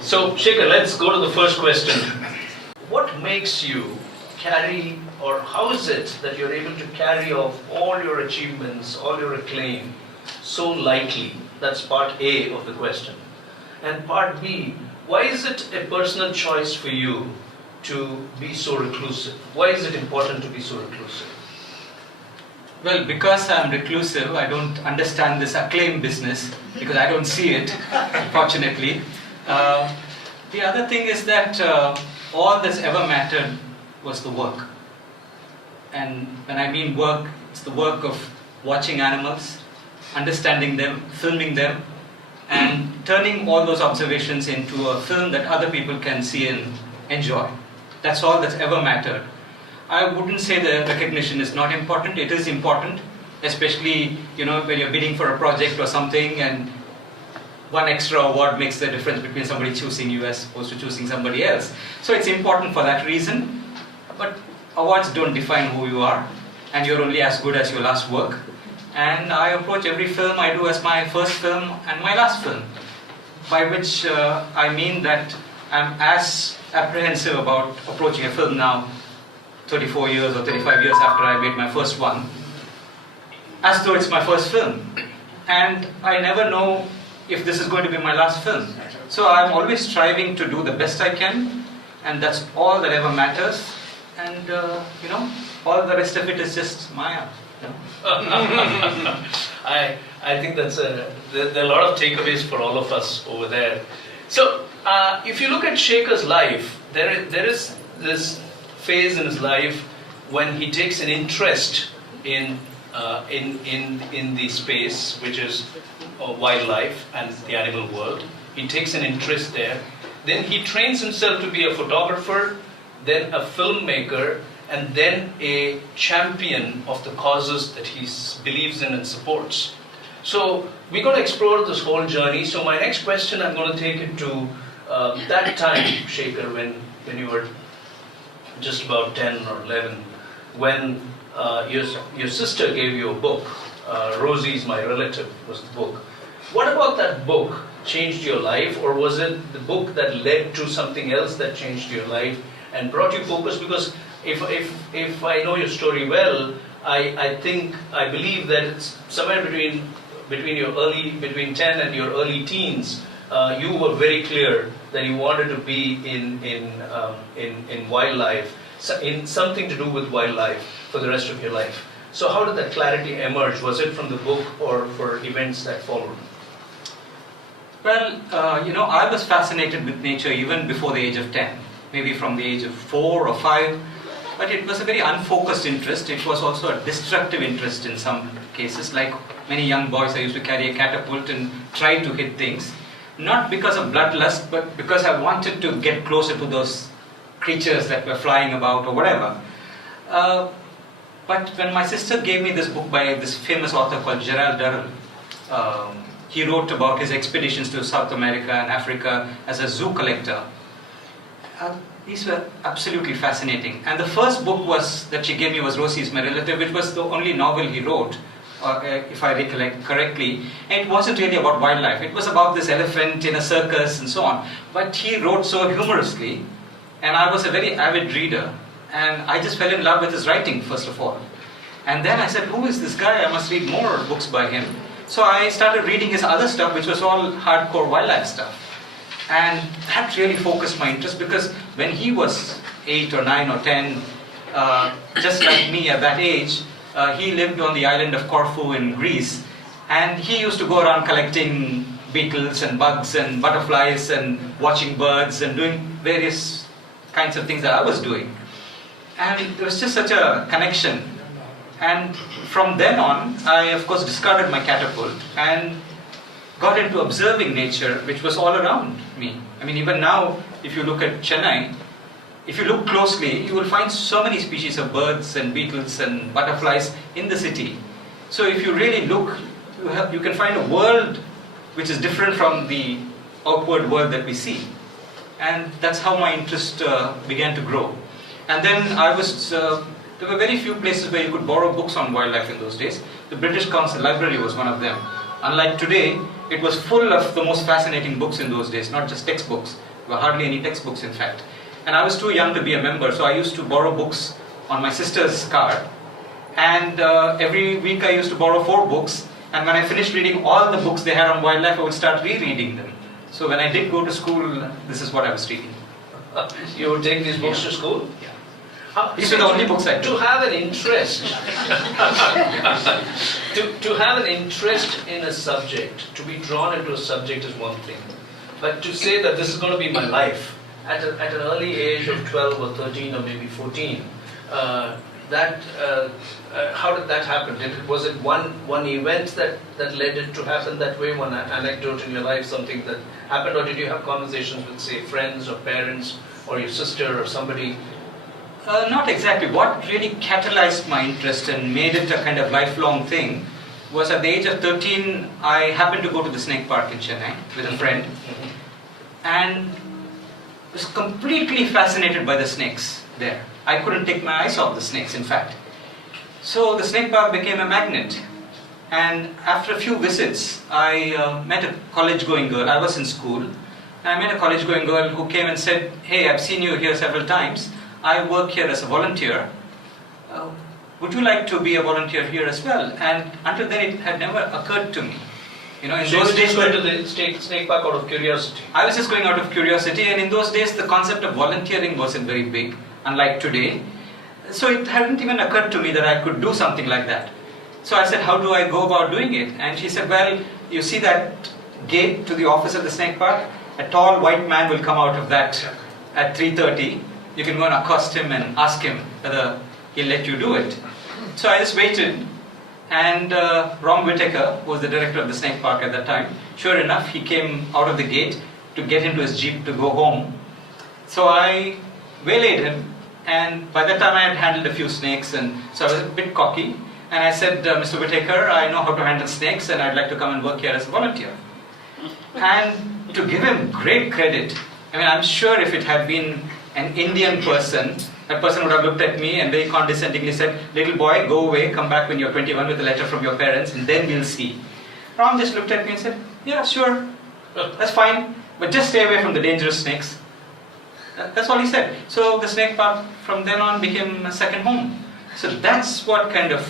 So, Shekar, let's go to the first question. What makes you carry, or how is it that you're able to carry off all your achievements, all your acclaim so lightly? That's part A of the question. And part B, why is it a personal choice for you to be so reclusive? Why is it important to be so reclusive? Well, because I'm reclusive, I don't understand this acclaim business because I don't see it, fortunately. The other thing is that all that's ever mattered was the work. And when I mean work, it's the work of watching animals, understanding them, filming them, and turning all those observations into a film that other people can see and enjoy. That's all that's ever mattered. I wouldn't say the recognition is not important. It is important, especially when you're bidding for a project or something, and one extra award makes the difference between somebody choosing you as opposed to choosing somebody else. So it's important for that reason. But awards don't define who you are, and you're only as good as your last work. And I approach every film I do as my first film and my last film, by which I mean that I'm as apprehensive about approaching a film now, 34 years or 35 years after I made my first one, as though it's my first film. And I never know if this is going to be my last film. So I'm always striving to do the best I can, and that's all that ever matters. And all the rest of it is just Maya. I think there are a lot of takeaways for all of us over there. So, if you look at Shekar's life, there is this phase in his life when he takes an interest in the space, which is wildlife and the animal world. He takes an interest there. Then he trains himself to be a photographer, then a filmmaker, and then a champion of the causes that he believes in and supports. So we're going to explore this whole journey. So my next question, I'm going to take it to that time, Shekar, when you were just about 10 or 11, when your sister gave you a book. Rosie's My Relative was the book. What about that book changed your life, or was it the book that led to something else that changed your life and brought you focus? Because if I know your story well, I believe that it's somewhere between 10 and your early teens, you were very clear that you wanted to be in wildlife, in something to do with wildlife for the rest of your life. So how did that clarity emerge? Was it from the book or for events that followed? Well, I was fascinated with nature even before the age of 10, maybe from the age of 4 or 5. But it was a very unfocused interest. It was also a destructive interest in some cases. Like many young boys, I used to carry a catapult and try to hit things. Not because of bloodlust, but because I wanted to get closer to those creatures that were flying about or whatever. But when my sister gave me this book by this famous author called Gerald Durrell, he wrote about his expeditions to South America and Africa as a zoo collector. These were absolutely fascinating. And the first book that she gave me was Rosie's My Relative, which was the only novel he wrote, if I recollect correctly. And it wasn't really about wildlife. It was about this elephant in a circus and so on. But he wrote so humorously, and I was a very avid reader. And I just fell in love with his writing, first of all. And then I said, who is this guy? I must read more books by him. So I started reading his other stuff, which was all hardcore wildlife stuff. And that really focused my interest, because when he was 8 or 9 or 10, just like me at that age, he lived on the island of Corfu in Greece, and he used to go around collecting beetles and bugs and butterflies and watching birds and doing various kinds of things that I was doing. And there was just such a connection. And from then on, I of course discarded my catapult and got into observing nature, which was all around me. I mean, even now, if you look at Chennai, if you look closely, you will find so many species of birds and beetles and butterflies in the city. So if you really look, you can find a world which is different from the outward world that we see. And that's how my interest began to grow. And then there were very few places where you could borrow books on wildlife in those days. The British Council Library was one of them. Unlike today, It was full of the most fascinating books in those days, not just textbooks. There were hardly any textbooks, in fact. And I was too young to be a member, so I used to borrow books on my sister's card. And every week I used to borrow 4 books. And when I finished reading all the books they had on wildlife, I would start rereading them. So when I did go to school, this is what I was reading. You would take these books to school? Yeah. These are the only books I took. To have an interest, to have an interest in a subject, to be drawn into a subject is one thing. But to say that this is going to be my life at an early age of 12 or 13 or maybe 14, how did that happen? Was it one event that led it to happen that way, one anecdote in your life, something that happened, or did you have conversations with, say, friends or parents or your sister or somebody? Not exactly. What really catalyzed my interest and made it a kind of lifelong thing was at the age of 13, I happened to go to the snake park in Chennai with a friend, and was completely fascinated by the snakes there. I couldn't take my eyes off the snakes, in fact. So the snake park became a magnet. And after a few visits, I met a college-going girl. I was in school. And I met a college-going girl who came and said, "Hey, I've seen you here several times. I work here as a volunteer. Would you like to be a volunteer here as well?" And until then, it had never occurred to me. In So those you days, just went to the snake park out of curiosity? I was just going out of curiosity, and in those days, the concept of volunteering wasn't very big, unlike today. So it hadn't even occurred to me that I could do something like that. So I said, "How do I go about doing it?" And she said, "Well, you see that gate to the office of the snake park? A tall white man will come out of that at 3:30. You can go and accost him and ask him whether he'll let you do it." So I just waited, and Rom Whittaker, who was the director of the snake park at that time, sure enough, he came out of the gate to get into his jeep to go home. So I waylaid him, and by that time I had handled a few snakes, and so I was a bit cocky, and I said, "Mr. Whittaker, I know how to handle snakes, and I'd like to come and work here as a volunteer." And to give him great credit, I mean, I'm sure if it had been an Indian person, that person would have looked at me and very condescendingly said, "Little boy, go away, come back when you're 21 with a letter from your parents, and then we'll see." Ram just looked at me and said, "Yeah, sure, that's fine, but just stay away from the dangerous snakes." That's all he said. So the snake park from then on became a second home. So that's what kind of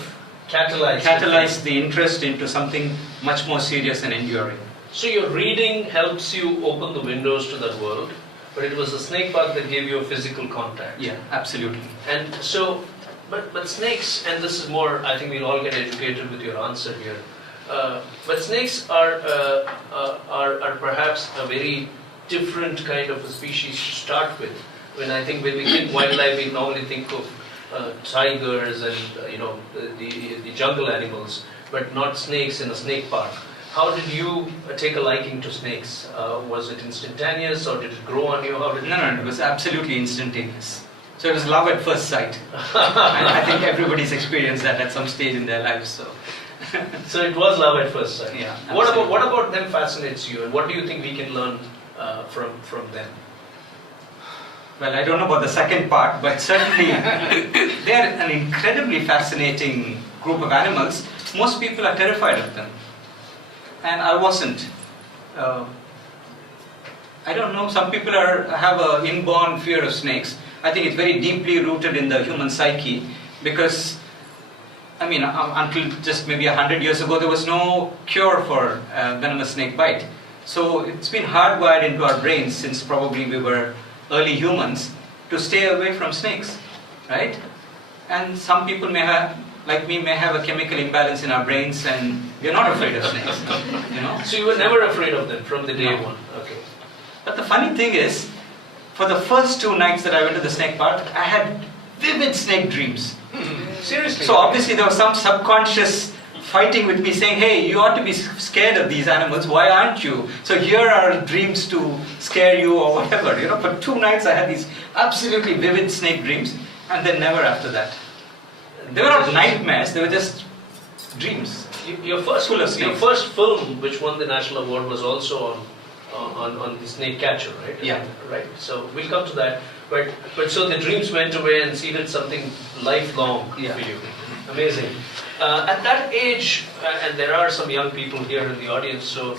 catalyzed the interest into something much more serious and enduring. So your reading helps you open the windows to that world, but it was the snake park that gave you a physical contact. Yeah, absolutely. And so, but snakes, and this is more, I think we'll all get educated with your answer here. But snakes are perhaps a very different kind of a species to start with. When we think wildlife, we normally think of tigers and the jungle animals, but not snakes in a snake park. How did you take a liking to snakes? Was it instantaneous, or did it grow on you? No, it was absolutely instantaneous. So it was love at first sight. And I think everybody's experienced that at some stage in their lives. So, so it was love at first sight. Yeah. What about them fascinates you, and what do you think we can learn from them? Well, I don't know about the second part, but certainly they're an incredibly fascinating group of animals. Most people are terrified of them. And I wasn't. I don't know, some people have an inborn fear of snakes. I think it's very deeply rooted in the human psyche, because, I mean, until just maybe 100 years ago, there was no cure for venomous snake bite. So it's been hardwired into our brains since probably we were early humans to stay away from snakes, right? And some people like me, may have a chemical imbalance in our brains, and we're not afraid of snakes. So you were never afraid of them from the day one? Okay. But the funny thing is, for the first 2 nights that I went to the snake park, I had vivid snake dreams. Seriously? So obviously there was some subconscious fighting with me saying, "Hey, you ought to be scared of these animals, why aren't you? So here are dreams to scare you," or whatever. For 2 nights I had these absolutely vivid snake dreams, and then never after that. They were not nightmares, they were just dreams. Your first film, which won the national award, was also on the snake catcher, right? Yeah. Right. So we'll come to that. But so the dreams went away and seeded something lifelong Yeah. for you. Amazing. At that age, and there are some young people here in the audience, so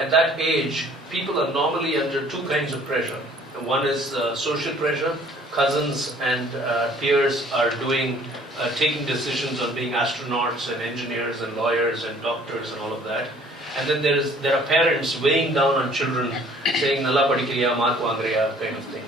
at that age, people are normally under two kinds of pressure. One is social pressure. Cousins and peers are taking decisions on being astronauts and engineers and lawyers and doctors and all of that. And then there are parents weighing down on children, saying "Nalla padikriya, mark vaangriya," kind of thing.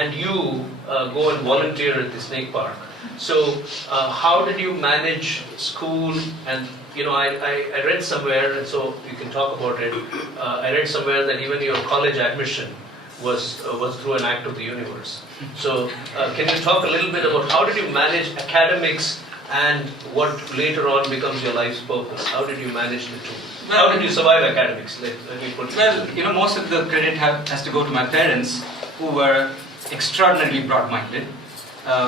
And you go and volunteer at the snake park. So how did you manage school? And I read somewhere, and so you can talk about it. I read somewhere that even your college admission was through an act of the universe. So can you talk a little bit about how did you manage academics and what later on becomes your life's purpose? How did you manage the two? How did you survive academics? Let me put it. Well, most of the credit has to go to my parents, who were extraordinarily broad-minded.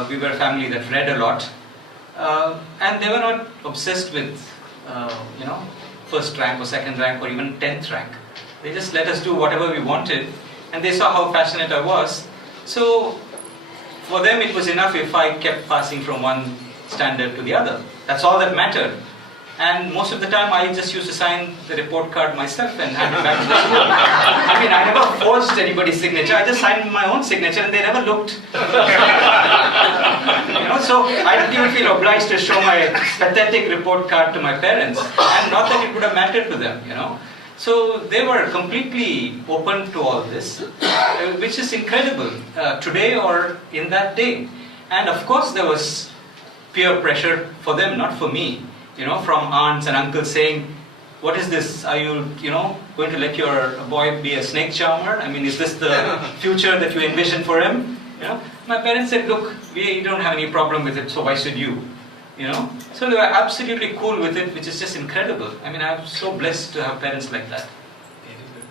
We were a family that read a lot, and they were not obsessed with, first rank or second rank or even 10th rank. They just let us do whatever we wanted, and they saw how passionate I was. So, for them it was enough if I kept passing from one standard to the other. That's all that mattered. And most of the time I just used to sign the report card myself and hand it back to the school. I mean, I never forged anybody's signature. I just signed my own signature and they never looked. So I didn't even feel obliged to show my pathetic report card to my parents. And not that it would have mattered to them, So they were completely open to all this, which is incredible today or in that day. And of course there was peer pressure for them, not for me. From aunts and uncles saying, "What is this? Are you, going to let your boy be a snake charmer? I mean, is this the future that you envision for him?" My parents said, "Look, we don't have any problem with it, so why should you?" So they were absolutely cool with it, which is just incredible. I mean, I'm so blessed to have parents like that.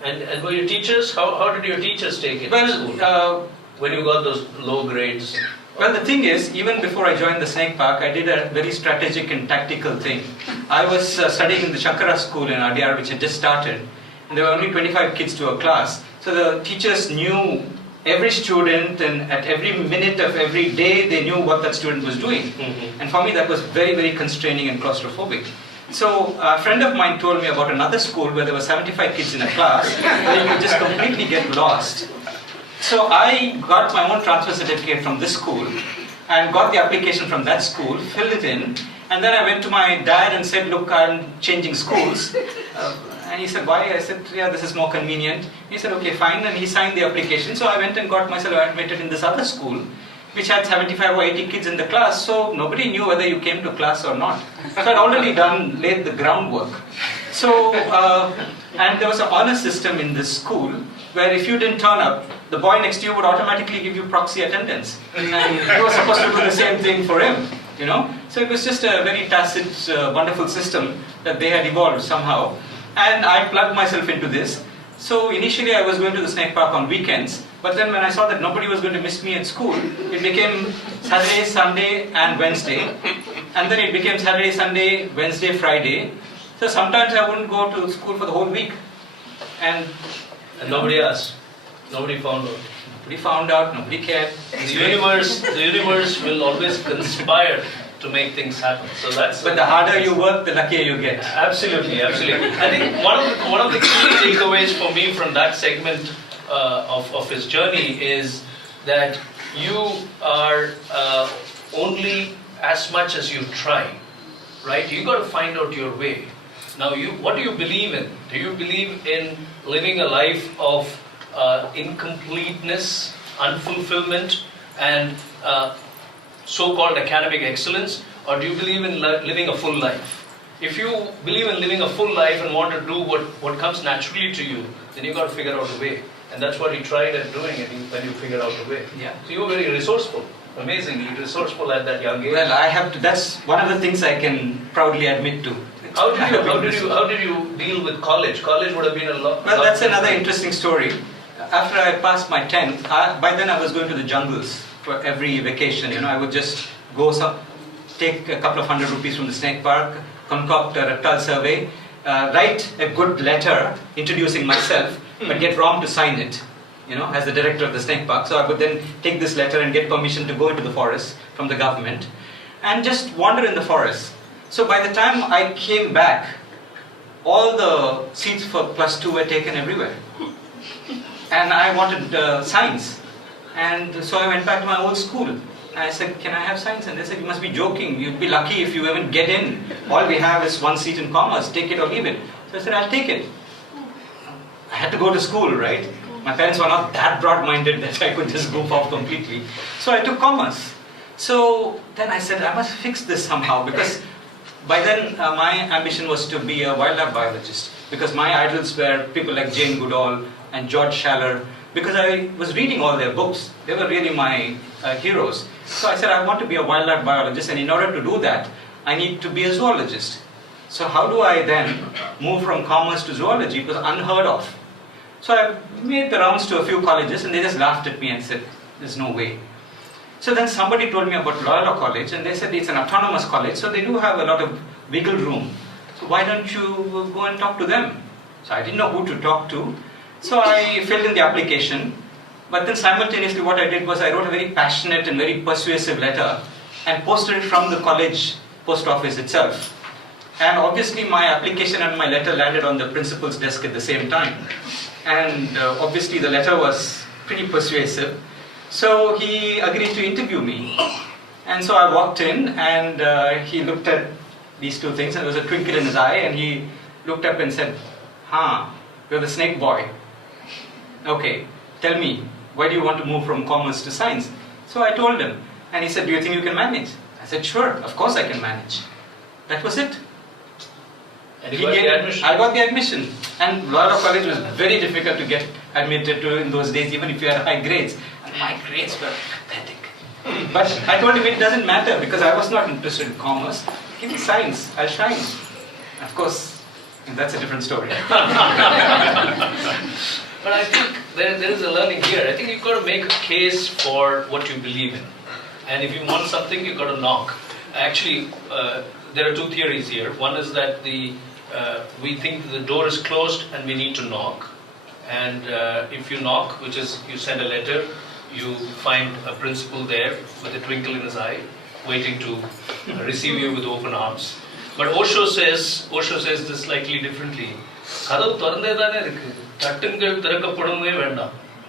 And were your teachers? How did your teachers take it? Well, when you got those low grades. Well, the thing is, even before I joined the snake park, I did a very strategic and tactical thing. I was studying in the Shakara school in Adyar, which had just started, and there were only 25 kids to a class. So the teachers knew every student, and at every minute of every day, they knew what that student was doing. Mm-hmm. And for me, that was very, very constraining and claustrophobic. So a friend of mine told me about another school where there were 75 kids in a class, where you could just completely get lost. So I got my own transfer certificate from this school and got the application from that school, filled it in, and then I went to my dad and said, "Look, I'm changing schools." And he said, "Why?" I said, "Yeah, this is more convenient." He said, "Okay, fine," and he signed the application. So I went and got myself admitted in this other school, which had 75 or 80 kids in the class, so nobody knew whether you came to class or not. So I'd already laid the groundwork. So, and there was an honor system in this school, where if you didn't turn up, the boy next to you would automatically give you proxy attendance. And you were supposed to do the same thing for him, So it was just a very tacit, wonderful system that they had evolved somehow. And I plugged myself into this. So initially I was going to the snake park on weekends, but then when I saw that nobody was going to miss me at school, it became Saturday, Sunday and Wednesday. And then it became Saturday, Sunday, Wednesday, Friday. So sometimes I wouldn't go to school for the whole week. And nobody asked. Nobody found out. Nobody found out, nobody cared. The universe will always conspire to make things happen. So that's. But the harder you work, the luckier you get. Absolutely. I think one of the key takeaways for me from that segment of his journey is that you are only as much as you try, right? You got to find out your way. Now, what do you believe in? Do you believe in living a life of incompleteness, unfulfillment, and so-called academic excellence, or do you believe in living a full life? If you believe in living a full life and want to do what comes naturally to you, then you got to figure out a way. And that's what he tried at doing, and then you figured out a way. Yeah. So you were very resourceful. Amazingly resourceful at that young age. Well, I have to. That's one of the things I can proudly admit to. How did you deal with college? College would have been a lot. Well, that's another interesting story. After I passed my 10th, by then I was going to the jungles for every vacation. I would just go take a couple of ₹100 from the snake park, concoct a reptile survey, write a good letter introducing myself, but get Rom to sign it. as the director of the snake park. So I would then take this letter and get permission to go into the forest from the government and just wander in the forest. So by the time I came back, all the seats for +2 were taken everywhere. And I wanted science. And so I went back to my old school. And I said, can I have science? And they said, you must be joking. You'd be lucky if you even get in. All we have is 1 seat in commerce. Take it or leave it. So I said, I'll take it. I had to go to school, right? My parents were not that broad-minded that I could just goof off completely. So I took commerce. So then I said, I must fix this somehow, because by then my ambition was to be a wildlife biologist, because my idols were people like Jane Goodall and George Schaller, because I was reading all their books. They were really my heroes. So I said, I want to be a wildlife biologist, and in order to do that, I need to be a zoologist. So how do I then move from commerce to zoology? It was unheard of. So I made the rounds to a few colleges, and they just laughed at me and said, there's no way. So then somebody told me about Loyola College, and they said it's an autonomous college, so they do have a lot of wiggle room. So why don't you go and talk to them? So I didn't know who to talk to. So I filled in the application, but then simultaneously what I did was I wrote a very passionate and very persuasive letter and posted it from the college post office itself. And obviously my application and my letter landed on the principal's desk at the same time. And obviously the letter was pretty persuasive. So he agreed to interview me. And so I walked in, and he looked at these two things, and there was a twinkle in his eye, and he looked up and said, you're the snake boy. Okay, tell me, why do you want to move from commerce to science? So I told him, and he said, do you think you can manage? I said, sure, of course I can manage. That was it. And you got the admission? I got the admission. And Loyola College was very difficult to get admitted to in those days, even if you had high grades. And my grades were pathetic. But I told him it doesn't matter, because I was not interested in commerce. Give me science, I'll shine. Of course, that's a different story. But I think there is a learning here. I think you've got to make a case for what you believe in. And if you want something, you've got to knock. Actually, there are two theories here. One is that we think the door is closed and we need to knock. And if you knock, which is you send a letter, you find a principal there with a twinkle in his eye, waiting to receive you with open arms. But Osho says this slightly differently.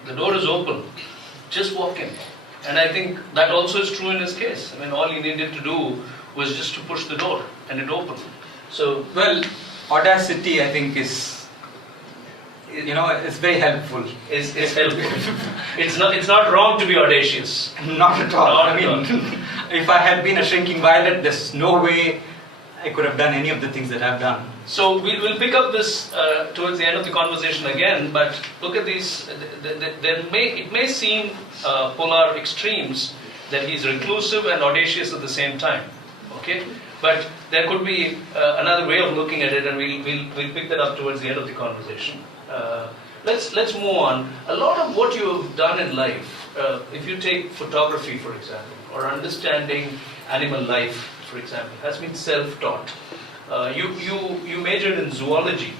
The door is open. Just walk in. And I think that also is true in his case. I mean, all he needed to do was just to push the door, and it opened. So, well, audacity, I think, is, it's very helpful. It's helpful. It's not wrong to be audacious. Not at all. If I had been a shrinking violet, there's no way I could have done any of the things that I've done. So we'll pick up this towards the end of the conversation again, but look at these. It may seem polar extremes that he's reclusive and audacious at the same time. Okay, but there could be another way of looking at it, and we'll pick that up towards the end of the conversation. Let's move on. A lot of what you've done in life, if you take photography for example, or understanding animal life for example, has been self-taught. You majored in zoology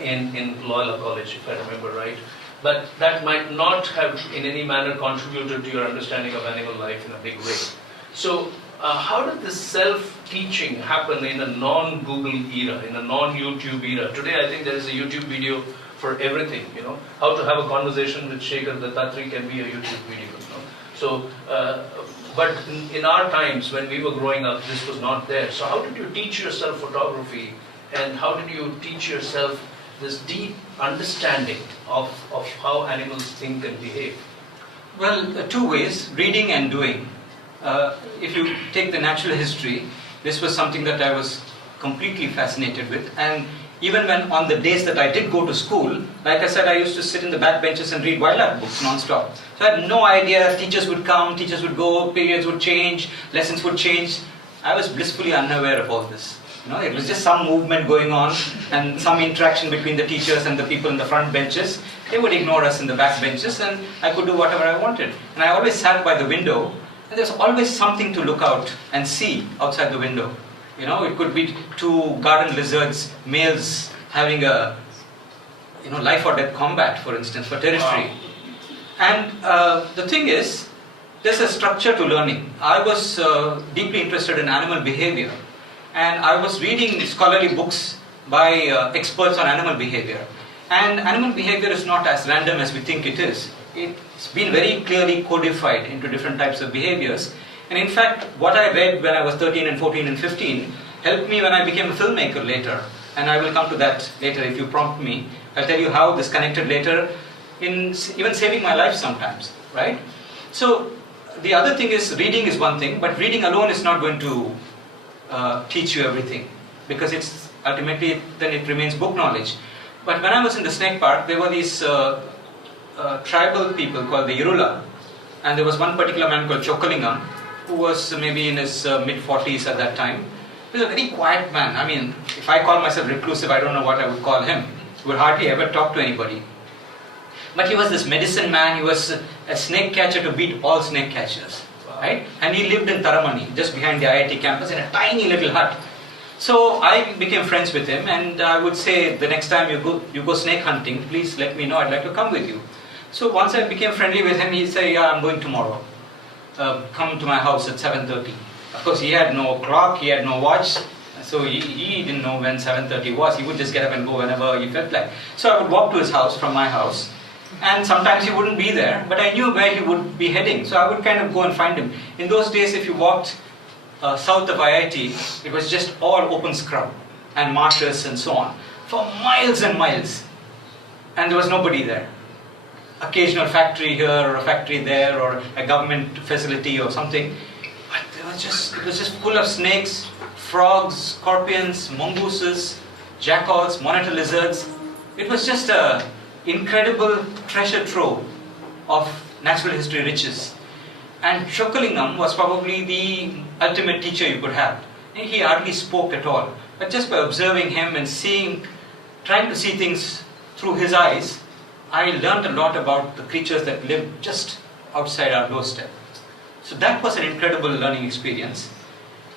in Loyola College, if I remember right, but that might not have in any manner contributed to your understanding of animal life in a big way. So how did this self-teaching happen in a non-Google era, in a non-YouTube era? Today I think there is a YouTube video for everything, How to have a conversation with Shekar Dattatri can be a YouTube video, So, but in our times when we were growing up, this was not there. So how did you teach yourself photography, and how did you teach yourself this deep understanding of how animals think and behave? Well, two ways, reading and doing. If you take the natural history, this was something that I was completely fascinated with, and even when on the days that I did go to school, like I said, I used to sit in the back benches and read wildlife books non-stop. So I had no idea teachers would come, teachers would go, periods would change, lessons would change. I was blissfully unaware of all this. It was just some movement going on and some interaction between the teachers and the people in the front benches. They would ignore us in the back benches, and I could do whatever I wanted. And I always sat by the window, and there's always something to look out and see outside the window. It could be two garden lizards, males having a life or death combat, for instance, for territory. Wow. And the thing is, there's a structure to learning. I was deeply interested in animal behavior, and I was reading scholarly books by experts on animal behavior. And animal behavior is not as random as we think it is. It's been very clearly codified into different types of behaviors. And in fact, what I read when I was 13 and 14 and 15 helped me when I became a filmmaker later. And I will come to that later if you prompt me. I'll tell you how this connected later in even saving my life sometimes, right? So the other thing is, reading is one thing, but reading alone is not going to teach you everything, because it's ultimately then it remains book knowledge. But when I was in the snake park, there were these tribal people called the Irula, and there was one particular man called Chokalingam, who was maybe in his mid-40s at that time. He was a very quiet man. I mean, if I call myself reclusive, I don't know what I would call him. He would hardly ever talk to anybody. But he was this medicine man. He was a snake catcher to beat all snake catchers, right? And he lived in Taramani, just behind the IIT campus, in a tiny little hut. So I became friends with him, and I would say, the next time you go snake hunting, please let me know. I'd like to come with you. So once I became friendly with him, he'd say, yeah, I'm going tomorrow. Come to my house at 7:30. Of course, he had no clock, he had no watch, so he didn't know when 7:30 was. He would just get up and go whenever he felt like. So I would walk to his house from my house, and sometimes he wouldn't be there, but I knew where he would be heading, so I would kind of go and find him. In those days, if you walked south of IIT, it was just all open scrub and marshes and so on, for miles and miles, and there was nobody there. Occasional factory here or a factory there, or a government facility or something, but it was just full of snakes, frogs, scorpions, mongooses, jackals, monitor lizards. It was just an incredible treasure trove of natural history riches. And Shokalingam was probably the ultimate teacher you could have. He hardly spoke at all, but just by observing him and trying to see things through his eyes, I learned a lot about the creatures that live just outside our doorstep. So that was an incredible learning experience.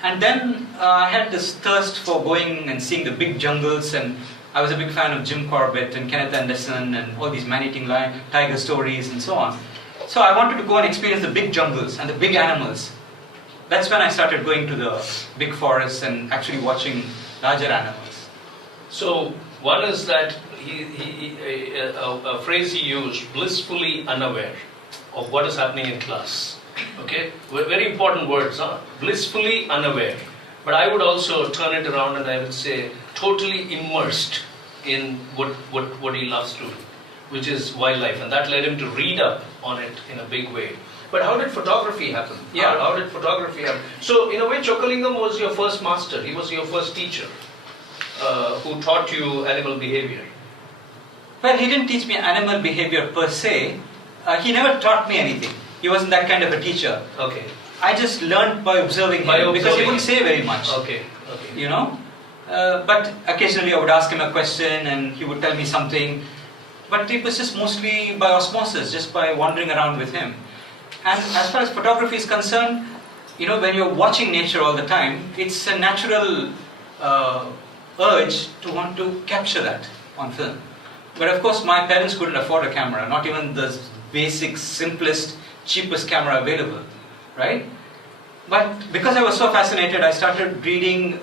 And then I had this thirst for going and seeing the big jungles, and I was a big fan of Jim Corbett and Kenneth Anderson and all these man-eating tiger stories and so on. So I wanted to go and experience the big jungles and the big animals. That's when I started going to the big forests and actually watching larger animals. So one is that a phrase he used, blissfully unaware of what is happening in class. Okay, very important words, huh? Blissfully unaware. But I would also turn it around and I would say totally immersed in what he loves to do, which is wildlife, and that led him to read up on it in a big way. But how did photography happen? Yeah. How did photography happen? So in a way, Chokalingam was your first master. He was your first teacher who taught you animal behavior. Well, he didn't teach me animal behavior per se. He never taught me anything. He wasn't that kind of a teacher. Okay. I just learned by observing him, because he wouldn't say very much. Okay. You know? But occasionally I would ask him a question and he would tell me something. But it was just mostly by osmosis, just by wandering around with him. And as far as photography is concerned, when you're watching nature all the time, it's a natural urge to want to capture that on film. But of course, my parents couldn't afford a camera, not even the basic, simplest, cheapest camera available, right? But because I was so fascinated, I started reading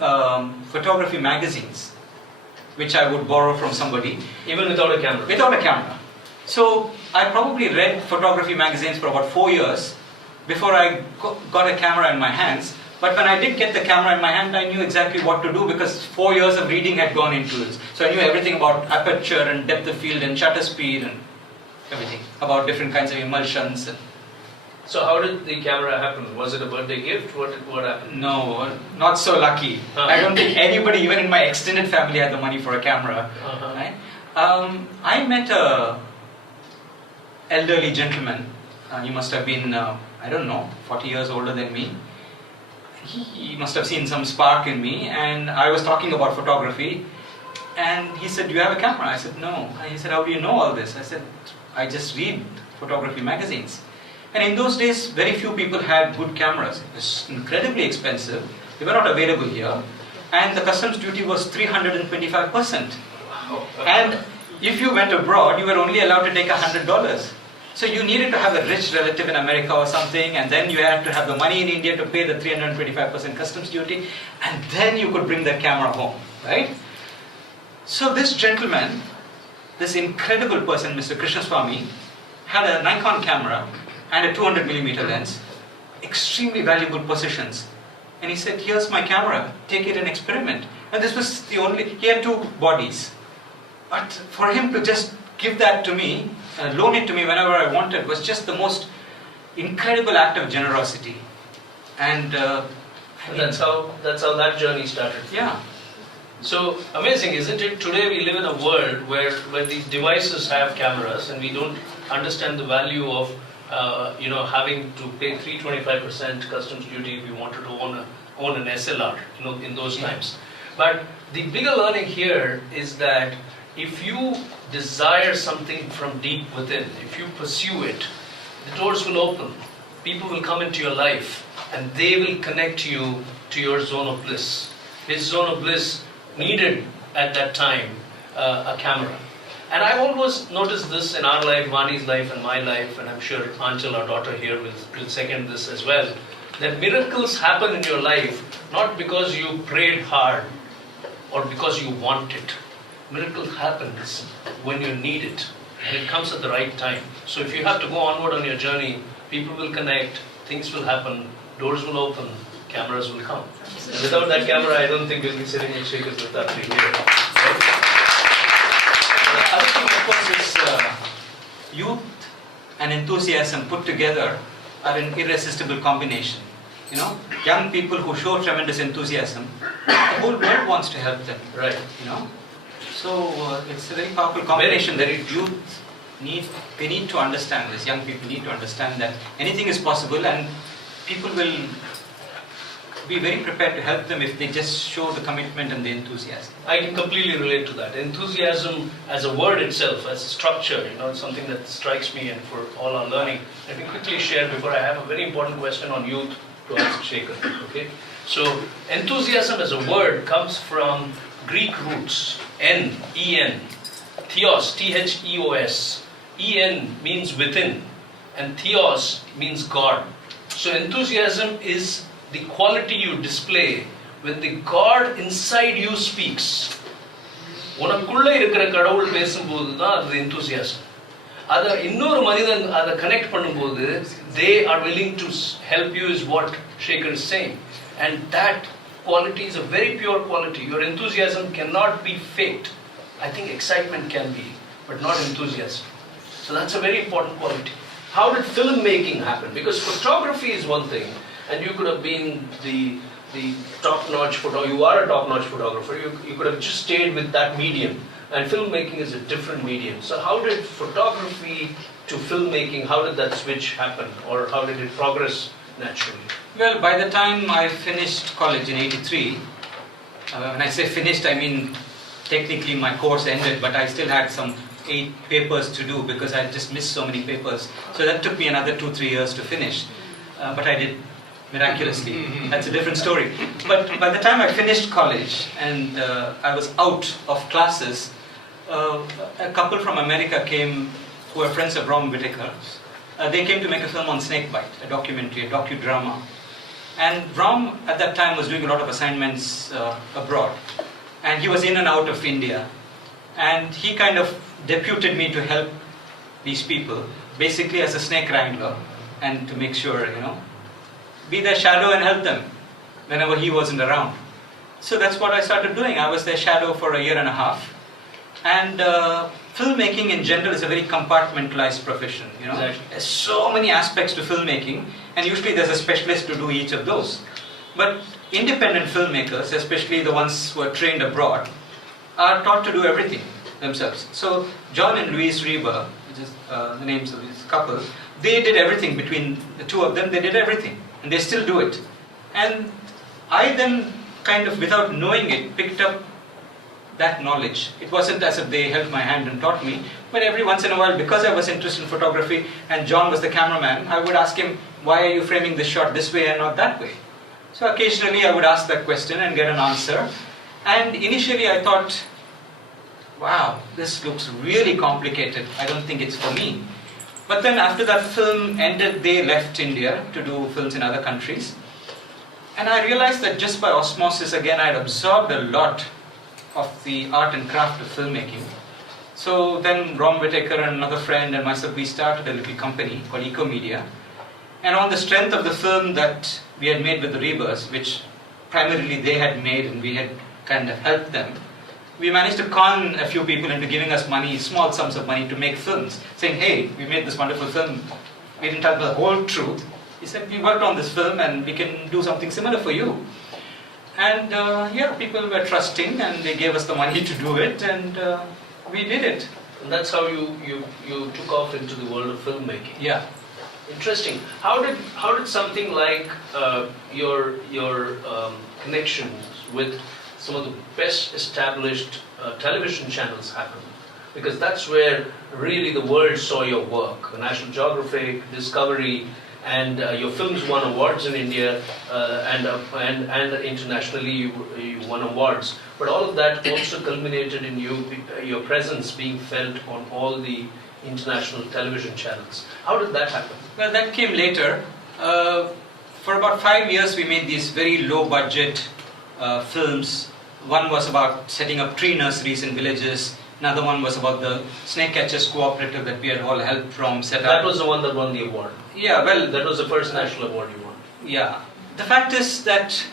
photography magazines, which I would borrow from somebody. Even without a camera? Without a camera. So I probably read photography magazines for about 4 years before I got a camera in my hands. But when I did get the camera in my hand, I knew exactly what to do, because 4 years of reading had gone into this. So I knew everything about aperture and depth of field and shutter speed and everything, about different kinds of emulsions. So how did the camera happen? Was it a birthday gift? What happened? No, not so lucky. I don't think anybody, even in my extended family, had the money for a camera. Right? I met a elderly gentleman. He must have been, 40 years older than me. He must have seen some spark in me, and I was talking about photography, and he said, "Do you have a camera?" I said, "No." And he said, "How do you know all this?" I said, "I just read photography magazines." And in those days, very few people had good cameras. It was incredibly expensive. They were not available here, and the customs duty was 325%. Wow. And if you went abroad, you were only allowed to take $100. So you needed to have a rich relative in America or something, and then you had to have the money in India to pay the 325% customs duty, and then you could bring that camera home, right? So this gentleman, this incredible person, Mr. Krishnaswamy, had a Nikon camera and a 200mm lens, extremely valuable possessions. And he said, here's my camera, take it and experiment. And this was the only, he had 2 bodies. But for him to just give that to me, loan it to me whenever I wanted, was just the most incredible act of generosity. And that's how that journey started. Yeah. So amazing, isn't it? Today we live in a world where these devices have cameras, and we don't understand the value of having to pay 325% customs duty if you wanted to own an SLR, in those times. But the bigger learning here is that if you desire something from deep within, if you pursue it, the doors will open. People will come into your life, and they will connect you to your zone of bliss. His zone of bliss needed at that time a camera. And I've always noticed this in our life, Vani's life and my life, and I'm sure Anchal, our daughter here, will second this as well, that miracles happen in your life not because you prayed hard or because you want it. Miracle happens when you need it, and it comes at the right time. So if you have to go onward on your journey, people will connect, things will happen, doors will open, cameras will come. And without that camera, I don't think we'll be sitting in Shekar Dattatri here. Right? The other thing, of course, is youth and enthusiasm put together are an irresistible combination. Young people who show tremendous enthusiasm, the whole world wants to help them. Right. So it's a very powerful combination that youth need to understand this. Young people need to understand that anything is possible, and people will be very prepared to help them if they just show the commitment and the enthusiasm. I can completely relate to that. Enthusiasm as a word itself, as a structure, it's something that strikes me, and for all our learning. Let me quickly share before I have a very important question on youth to ask Shekar. Okay? So enthusiasm as a word comes from Greek roots, En, theos, Theos. En means within, and theos means God. So enthusiasm is the quality you display when the God inside you speaks. உனக்குள்ள இருக்கிற கடவுள் பேசும்போது தான் அது enthusiasm. அதை இன்னொரு மனிதன் அதை கனெக்ட் பண்ணும்போது they are willing to help you is what Shekar is saying. And that quality is a very pure quality. Your enthusiasm cannot be faked. I think excitement can be, but not enthusiasm. So that's a very important quality. How did filmmaking happen? Because photography is one thing, and you could have been the top-notch photographer. You are a top-notch photographer. You could have just stayed with that medium. And filmmaking is a different medium. So how did photography to filmmaking, how did that switch happen? Or how did it progress naturally? Well, by the time I finished college in '83, when I say finished, I mean technically my course ended, but I still had some 8 papers to do because I just missed so many papers. So that took me another 2-3 years to finish. But I did miraculously. That's a different story. But by the time I finished college and I was out of classes, a couple from America came who were friends of Rom Whittaker. They came to make a film on snakebite, a documentary, a docudrama. And Rom at that time was doing a lot of assignments abroad. And he was in and out of India. And he kind of deputed me to help these people, basically as a snake wrangler, and to make sure, be their shadow and help them whenever he wasn't around. So that's what I started doing. I was their shadow for a year and a half. And filmmaking in general is a very compartmentalized profession. Exactly. There's so many aspects to filmmaking, and usually there's a specialist to do each of those. But independent filmmakers, especially the ones who are trained abroad, are taught to do everything themselves. So John and Louise Reber, which is the names of this couple, they did everything between the two of them. They did everything, and they still do it. And I then kind of, without knowing it, picked up that knowledge. It wasn't as if they held my hand and taught me, but every once in a while, because I was interested in photography and John was the cameraman, I would ask him, why are you framing this shot this way and not that way? So occasionally I would ask that question and get an answer. And initially I thought, wow, this looks really complicated. I don't think it's for me. But then after that film ended, they left India to do films in other countries. And I realized that just by osmosis, again, I had absorbed a lot of the art and craft of filmmaking. So then Rom Whittaker and another friend and myself, we started a little company called Eco Media. And on the strength of the film that we had made with the Rebirths, which primarily they had made and we had kind of helped them, we managed to con a few people into giving us money, small sums of money to make films, saying, hey, we made this wonderful film. We didn't tell the whole truth. He said, we worked on this film and we can do something similar for you. And people were trusting and they gave us the money to do it, and we did it. And that's how you took off into the world of filmmaking. Yeah. Interesting. How did something like your connections with some of the best established television channels happen? Because that's where really the world saw your work. National Geographic, Discovery, and your films won awards in India, and internationally you won awards. But all of that also culminated in your presence being felt on all the international television channels. How did that happen? Well, that came later. For about 5 years, we made these very low-budget films. One was about setting up tree nurseries in villages. Another one was about the snake catchers cooperative that we had all helped from set up. That was the one that won the award. Yeah, well, that was the first national award you won. Yeah. The fact is that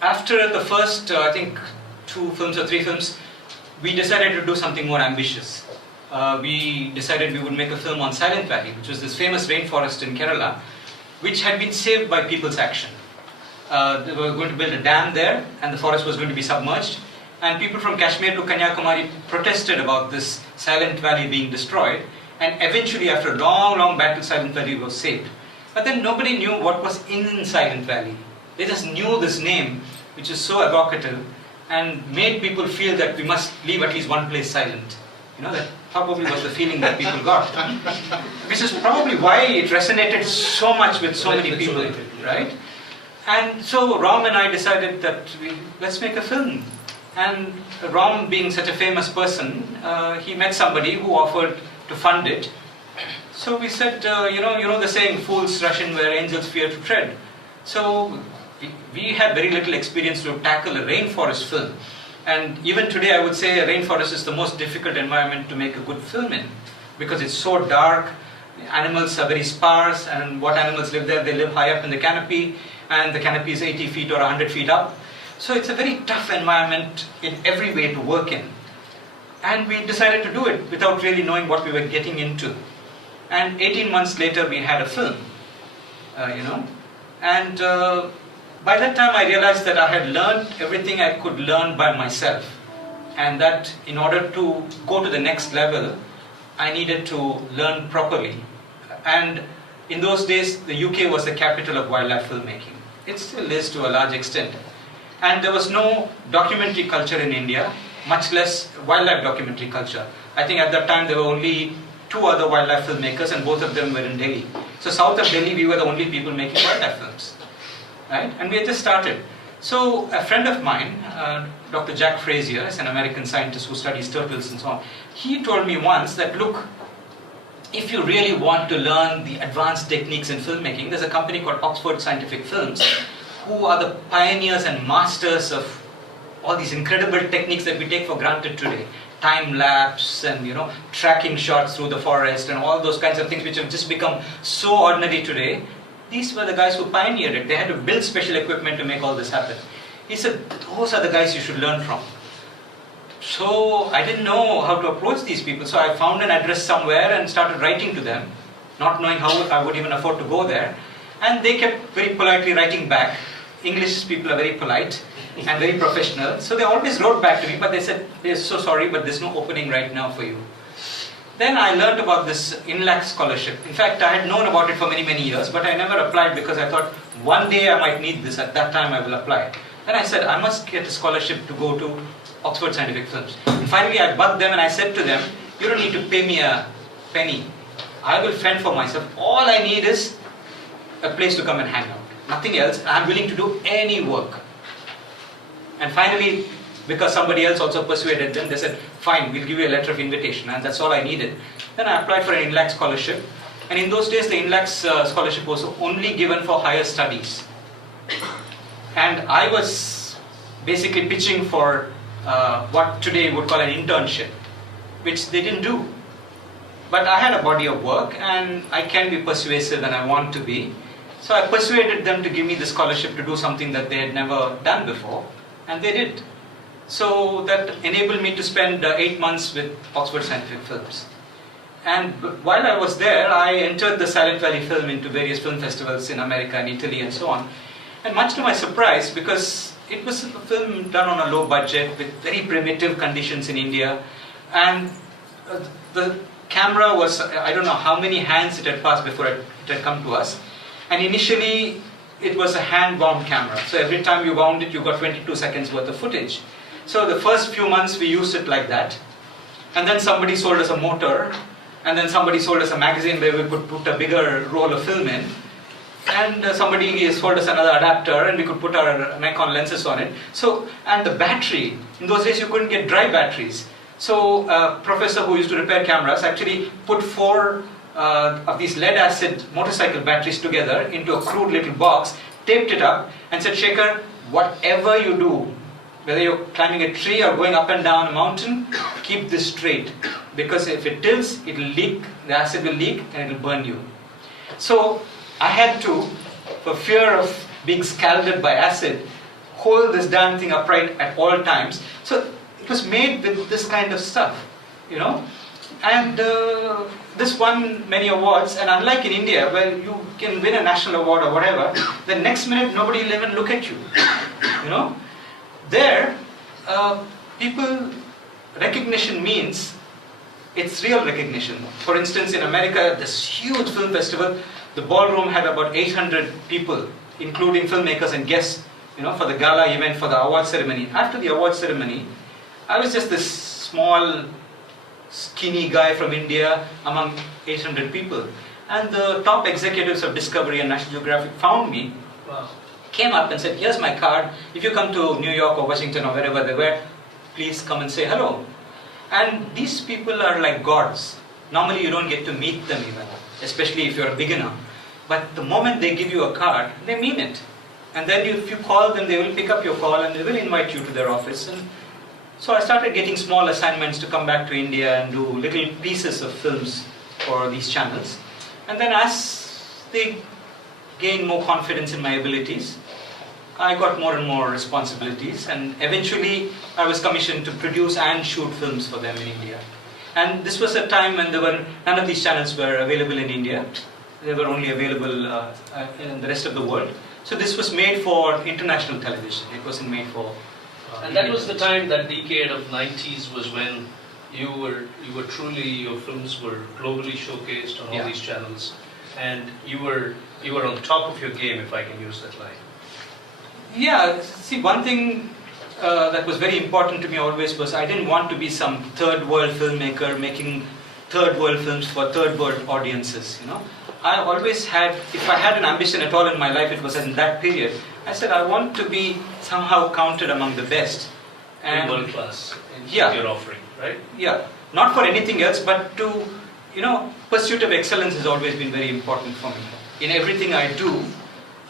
after the first, I think, 2 films or 3 films, we decided to do something more ambitious. We decided we would make a film on Silent Valley, which was this famous rainforest in Kerala, which had been saved by people's action. They were going to build a dam there, and the forest was going to be submerged. And people from Kashmir to Kanyakumari protested about this Silent Valley being destroyed. And eventually, after a long, long battle, Silent Valley was saved. But then nobody knew what was in Silent Valley. They just knew this name, which is so evocative, and made people feel that we must leave at least one place silent. You know, that probably was the feeling that people got. Which is probably why it resonated so much with so many people, right? And so Ram and I decided that let's make a film. And Ram, being such a famous person, he met somebody who offered to fund it. So we said, you know the saying, fools rush in where angels fear to tread. So we had very little experience to tackle a rainforest film. And even today I would say a rainforest is the most difficult environment to make a good film in, because it's so dark, animals are very sparse, and what animals live there, they live high up in the canopy, and the canopy is 80 feet or 100 feet up. So it's a very tough environment in every way to work in. And we decided to do it without really knowing what we were getting into. And 18 months later we had a film, And by that time I realized that I had learned everything I could learn by myself. And that in order to go to the next level, I needed to learn properly. And in those days, the UK was the capital of wildlife filmmaking. It still is to a large extent. And there was no documentary culture in India, much less wildlife documentary culture. I think at that time there were only 2 other wildlife filmmakers, and both of them were in Delhi. So south of Delhi, we were the only people making wildlife films, right? And we had just started. So a friend of mine, Dr. Jack Frazier, is an American scientist who studies turtles and so on. He told me once that, look, if you really want to learn the advanced techniques in filmmaking, there's a company called Oxford Scientific Films, who are the pioneers and masters of all these incredible techniques that we take for granted today. Time lapse and tracking shots through the forest and all those kinds of things which have just become so ordinary today. These were the guys who pioneered it. They had to build special equipment to make all this happen. He said, those are the guys you should learn from. So I didn't know how to approach these people. So I found an address somewhere and started writing to them, not knowing how I would even afford to go there. And they kept very politely writing back. English people are very polite and very professional. So they always wrote back to me, but they said, we're so sorry, but there's no opening right now for you. Then I learned about this INLAC scholarship. In fact, I had known about it for many, many years, but I never applied because I thought one day I might need this. At that time I will apply. Then I said, I must get a scholarship to go to Oxford Scientific Films. And finally I bugged them and I said to them, you don't need to pay me a penny. I will fend for myself. All I need is a place to come and hang out. Nothing else. I'm willing to do any work. And finally, because somebody else also persuaded them. They said, fine, we'll give you a letter of invitation, and that's all I needed. Then I applied for an INLAC scholarship, and in those days the INLAC scholarship was only given for higher studies. And I was basically pitching for what today would call an internship, which they didn't do. But I had a body of work, and I can be persuasive, and I want to be. So I persuaded them to give me the scholarship to do something that they had never done before, and they did. So that enabled me to spend 8 months with Oxford Scientific Films. And while I was there, I entered the Silent Valley film into various film festivals in America and Italy and so on. And much to my surprise, because it was a film done on a low budget with very primitive conditions in India, and the camera was, I don't know how many hands it had passed before it had come to us. And initially, it was a hand-wound camera. So every time you wound it, you got 22 seconds worth of footage. So the first few months, we used it like that. And then somebody sold us a motor. And then somebody sold us a magazine where we could put a bigger roll of film in. And somebody sold us another adapter, and we could put our Nikon lenses on it. So, and the battery, in those days you couldn't get dry batteries. So a professor who used to repair cameras actually put 4 of these lead acid motorcycle batteries together into a crude little box, taped it up, and said, Shekar, whatever you do, whether you're climbing a tree or going up and down a mountain, keep this straight. Because if it tilts, it'll leak, the acid will leak, and it'll burn you. So I had to, for fear of being scalded by acid, hold this damn thing upright at all times. So it was made with this kind of stuff, you know. And this won many awards, and unlike in India, where you can win a national award or whatever, the next minute nobody will even look at you, you know. There, recognition means it's real recognition. For instance, in America, this huge film festival, the ballroom had about 800 people, including filmmakers and guests, you know, for the gala event, for the award ceremony. After the award ceremony, I was just this small, skinny guy from India among 800 people. And the top executives of Discovery and National Geographic found me, came up and said, here's my card. If you come to New York or Washington or wherever they were, please come and say hello. And these people are like gods. Normally you don't get to meet them even, especially if you're a beginner. But the moment they give you a card, they mean it. And then if you call them, they will pick up your call and they will invite you to their office. And so I started getting small assignments to come back to India and do little pieces of films for these channels. And then as they gained more confidence in my abilities, I got more and more responsibilities, and eventually I was commissioned to produce and shoot films for them in India. And this was a time when none of these channels were available in India. They were only available in the rest of the world. So this was made for international television. It wasn't made for and that was the time, that decade of 90s was when you were truly, your films were globally showcased on all these channels, and you were on top of your game, if I can use that line. Yeah, see, one thing that was very important to me always was I didn't want to be some third world filmmaker making third world films for third world audiences, you know. I always had, if I had an ambition at all in my life, it was in that period. I said I want to be somehow counted among the best. And world class in your offering, right? Yeah, not for anything else, but to, you know, pursuit of excellence has always been very important for me. In everything I do,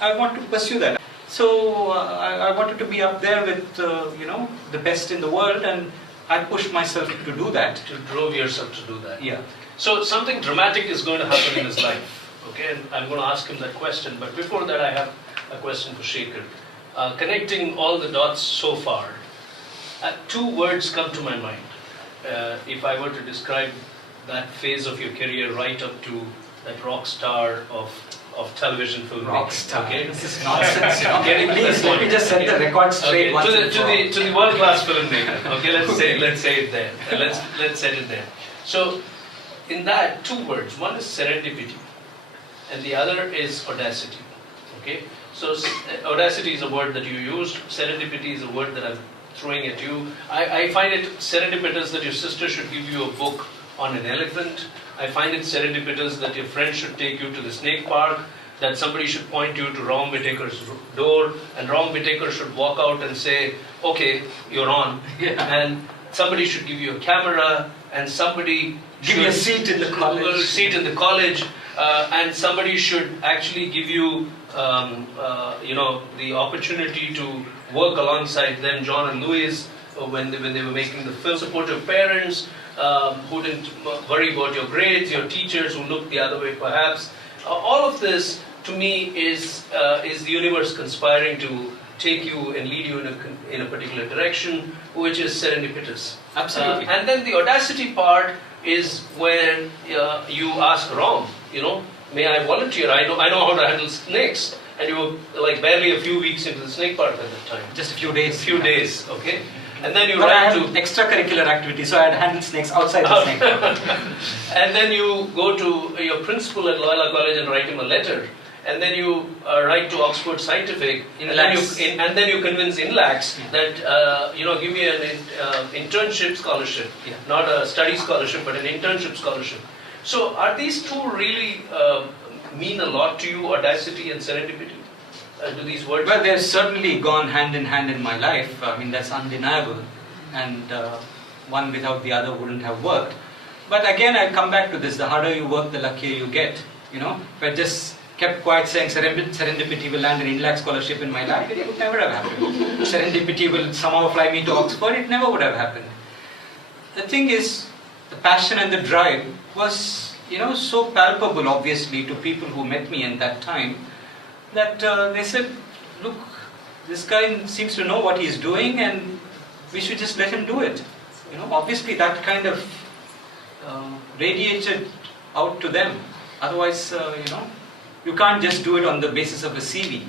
I want to pursue that. So I wanted to be up there with, you know, the best in the world, and I pushed myself to do that. You drove yourself to do that. Yeah. So something dramatic is going to happen in his life. Okay, and I'm going to ask him that question. But before that, I have a question for Shekar. Connecting all the dots so far, 2 words come to my mind. If I were to describe that phase of your career right up to that rock star of television filmmaking. Rockstar. Okay, this is nonsense. You know? Please let me just set the record straight. Okay. To the world class filmmaker. Okay, let's say it there. Let's set it there. So, in that, 2 words. One is serendipity, and the other is audacity. Okay, so audacity is a word that you used. Serendipity is a word that I'm throwing at you. I find it serendipitous that your sister should give you a book on an elephant. I find it serendipitous that your friend should take you to the snake park. that somebody should point you to Ram Whitaker's door, and Ram Whitaker should walk out and say, okay, you're on. And somebody should give you a camera, and somebody Give you a seat in the college. And somebody should actually give you, the opportunity to work alongside them, John and Louise, when they were making the film. Supportive parents who didn't worry about your grades, your teachers who looked the other way perhaps. All of this, to me, is the universe conspiring to take you and lead you in a particular direction, which is serendipitous. Absolutely. And then the audacity part is when you ask Ram, may I volunteer? I know how to handle snakes. And you were like barely a few weeks into the snake part at that time. Just a few days. Days, okay. And then you but I write had extracurricular activities, so I had handled snakes outside the snake part. And then you go to your principal at Loyola College and write him a letter. And then you write to Oxford Scientific, and then you convince INLACS that give me an internship scholarship, not a study scholarship, but an internship scholarship. So, are these two really mean a lot to you, audacity and serendipity? Do these words? Well, they've certainly gone hand in hand in my life. I mean, that's undeniable, and one without the other wouldn't have worked. But again, I come back to this: the harder you work, the luckier you get. If I just kept quiet saying serendipity will land an INLAC scholarship in my life, it would never have happened. Serendipity will somehow fly me to Oxford, it never would have happened. The thing is, the passion and the drive was, so palpable, obviously, to people who met me in that time, that they said, look, this guy seems to know what he's doing and we should just let him do it. Obviously that kind of radiated out to them. Otherwise, you can't just do it on the basis of a CV,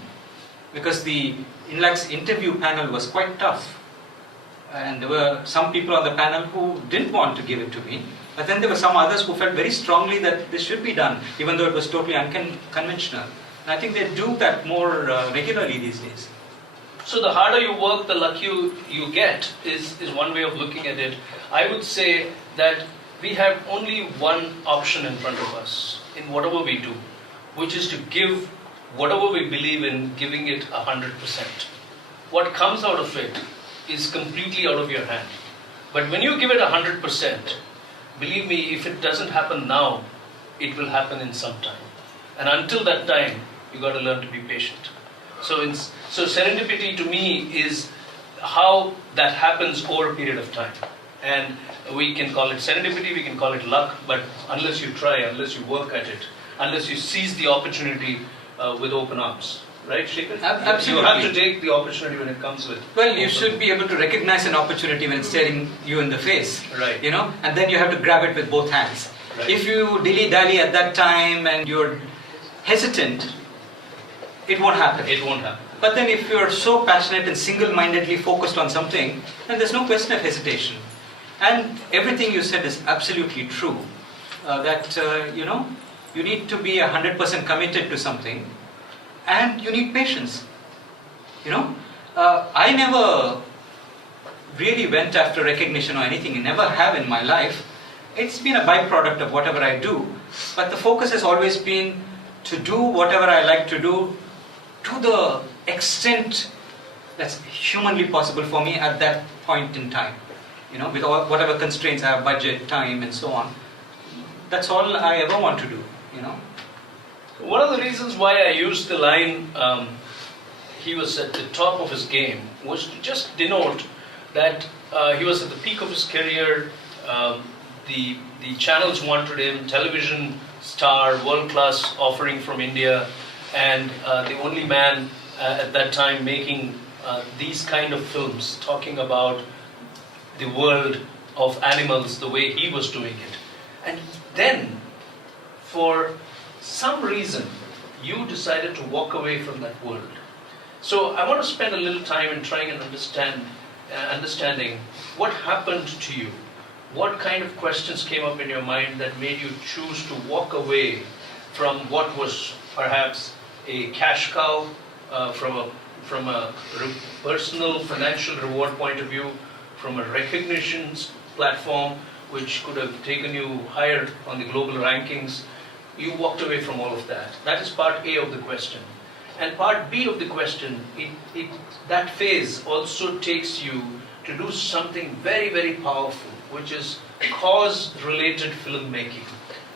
because the INLAC's interview panel was quite tough. And there were some people on the panel who didn't want to give it to me, but then there were some others who felt very strongly that this should be done, even though it was totally unconventional. And I think they do that more regularly these days. So the harder you work, the luckier you get, is one way of looking at it. I would say that we have only one option in front of us in whatever we do, which is to give whatever we believe in, giving it 100%. What comes out of it is completely out of your hand. But when you give it 100%, believe me, if it doesn't happen now, it will happen in some time. And until that time, you got to learn to be patient. So serendipity to me is how that happens over a period of time. And we can call it serendipity, we can call it luck, but unless you try, unless you work at it, unless you seize the opportunity with open arms. Right, Shekar? Absolutely. You have to take the opportunity when it comes with. Well, you should be able to recognize an opportunity when it's staring you in the face. Right. And then you have to grab it with both hands. Right. If you dilly-dally at that time and you're hesitant, it won't happen. It won't happen. But then if you're so passionate and single-mindedly focused on something, then there's no question of hesitation. And everything you said is absolutely true. You need to be 100% committed to something, and you need patience. I never really went after recognition or anything. I never have in my life. It's been a byproduct of whatever I do. But the focus has always been to do whatever I like to do to the extent that's humanly possible for me at that point in time. With whatever constraints I have, budget, time, and so on. That's all I ever want to do. One of the reasons why I used the line, he was at the top of his game, was to just denote that he was at the peak of his career. The channels wanted him, television star, world-class offering from India, and the only man at that time making these kind of films, talking about the world of animals the way he was doing it. And then, for some reason, you decided to walk away from that world. So I want to spend a little time in trying and understanding what happened to you. What kind of questions came up in your mind that made you choose to walk away from what was perhaps a cash cow, from a personal financial reward point of view, from a recognition platform which could have taken you higher on the global rankings, you walked away from all of that. That is part A of the question. And part B of the question, that phase also takes you to do something very, very powerful, which is cause-related filmmaking.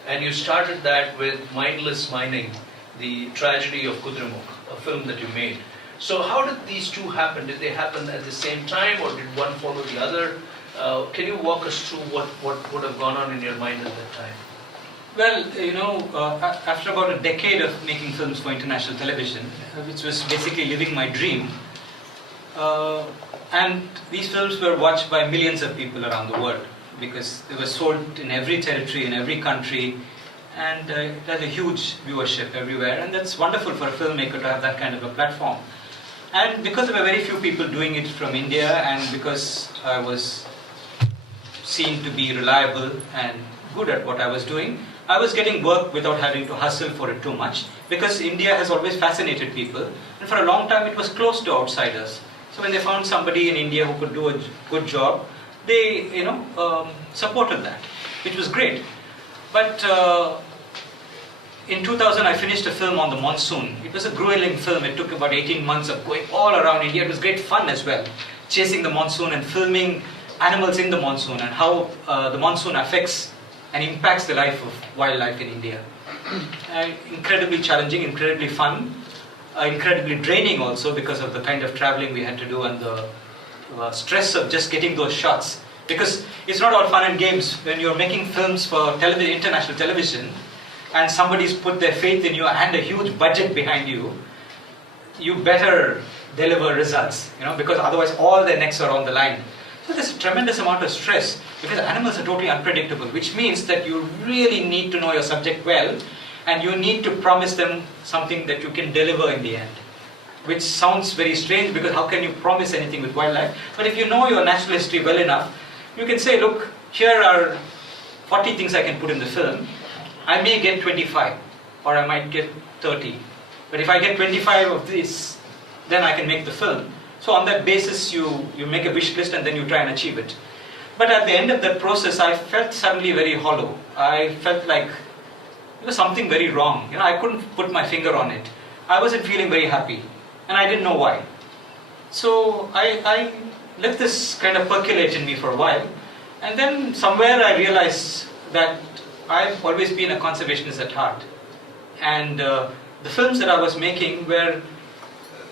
And you started that with Mindless Mining, the tragedy of Kudremukh, a film that you made. So how did these two happen? Did they happen at the same time, or did one follow the other? Can you walk us through what would have gone on in your mind at that time? Well, after about a decade of making films for international television, which was basically living my dream, and these films were watched by millions of people around the world, because they were sold in every territory, in every country, and it had a huge viewership everywhere, and that's wonderful for a filmmaker to have that kind of a platform. And because there were very few people doing it from India, and because I was seen to be reliable and good at what I was doing, I was getting work without having to hustle for it too much, because India has always fascinated people, and for a long time it was closed to outsiders. So when they found somebody in India who could do a good job, they supported that, which was great. But in 2000 I finished a film on the monsoon. It was a grueling film. It took about 18 months of going all around India. It was great fun as well, chasing the monsoon and filming animals in the monsoon and how the monsoon affects and impacts the life of wildlife in India. Incredibly challenging, incredibly fun, incredibly draining also because of the kind of traveling we had to do and the stress of just getting those shots. Because it's not all fun and games. When you're making films for international television, and somebody's put their faith in you and a huge budget behind you, you better deliver results, because otherwise all their necks are on the line. So there's a tremendous amount of stress, because animals are totally unpredictable, which means that you really need to know your subject well, and you need to promise them something that you can deliver in the end. Which sounds very strange, because how can you promise anything with wildlife? But if you know your natural history well enough, you can say, look, here are 40 things I can put in the film. I may get 25, or I might get 30. But if I get 25 of this, then I can make the film. So on that basis, you make a wish list and then you try and achieve it. But at the end of that process, I felt suddenly very hollow. I felt like there was something very wrong. I couldn't put my finger on it. I wasn't feeling very happy, and I didn't know why. So I let this kind of percolate in me for a while, and then somewhere I realized that I've always been a conservationist at heart, and the films that I was making were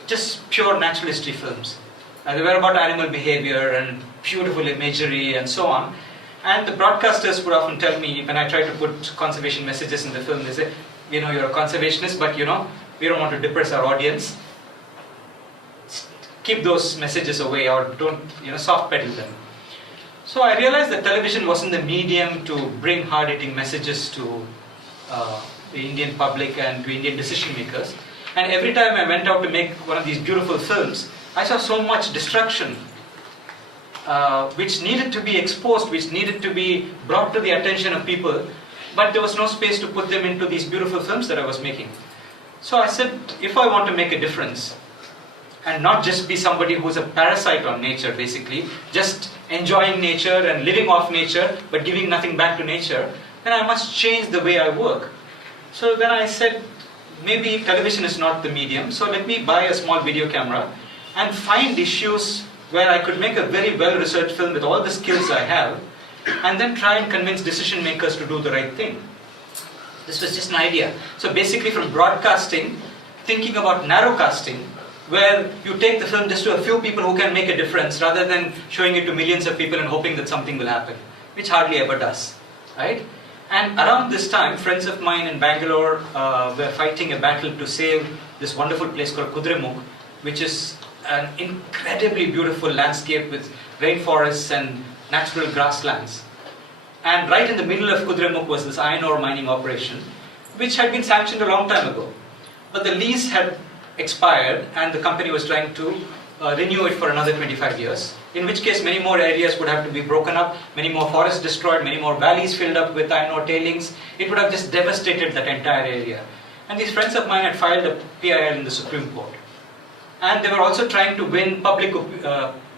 just pure natural history films. They were about animal behavior and beautiful imagery and so on. And the broadcasters would often tell me, when I try to put conservation messages in the film, they say, you're a conservationist, but we don't want to depress our audience. Keep those messages away, or don't, soft pedal them. So I realized that television wasn't the medium to bring hard-hitting messages to the Indian public and to Indian decision makers. And every time I went out to make one of these beautiful films, I saw so much destruction, which needed to be exposed, which needed to be brought to the attention of people, but there was no space to put them into these beautiful films that I was making. So I said, if I want to make a difference, and not just be somebody who's a parasite on nature, basically, just enjoying nature and living off nature, but giving nothing back to nature, then I must change the way I work. So then I said, maybe television is not the medium, so let me buy a small video camera and find issues where I could make a very well-researched film with all the skills I have, and then try and convince decision makers to do the right thing. This was just an idea. So basically from broadcasting, thinking about narrowcasting, where you take the film just to a few people who can make a difference, rather than showing it to millions of people and hoping that something will happen, which hardly ever does, right? And around this time, friends of mine in Bangalore were fighting a battle to save this wonderful place called Kudremukh, which is an incredibly beautiful landscape with rainforests and natural grasslands. And right in the middle of Kudremukh was this iron ore mining operation, which had been sanctioned a long time ago. But the lease had expired, and the company was trying to renew it for another 25 years, in which case many more areas would have to be broken up, many more forests destroyed, many more valleys filled up with iron ore tailings. It would have just devastated that entire area. And these friends of mine had filed a PIL in the Supreme Court. And they were also trying to win public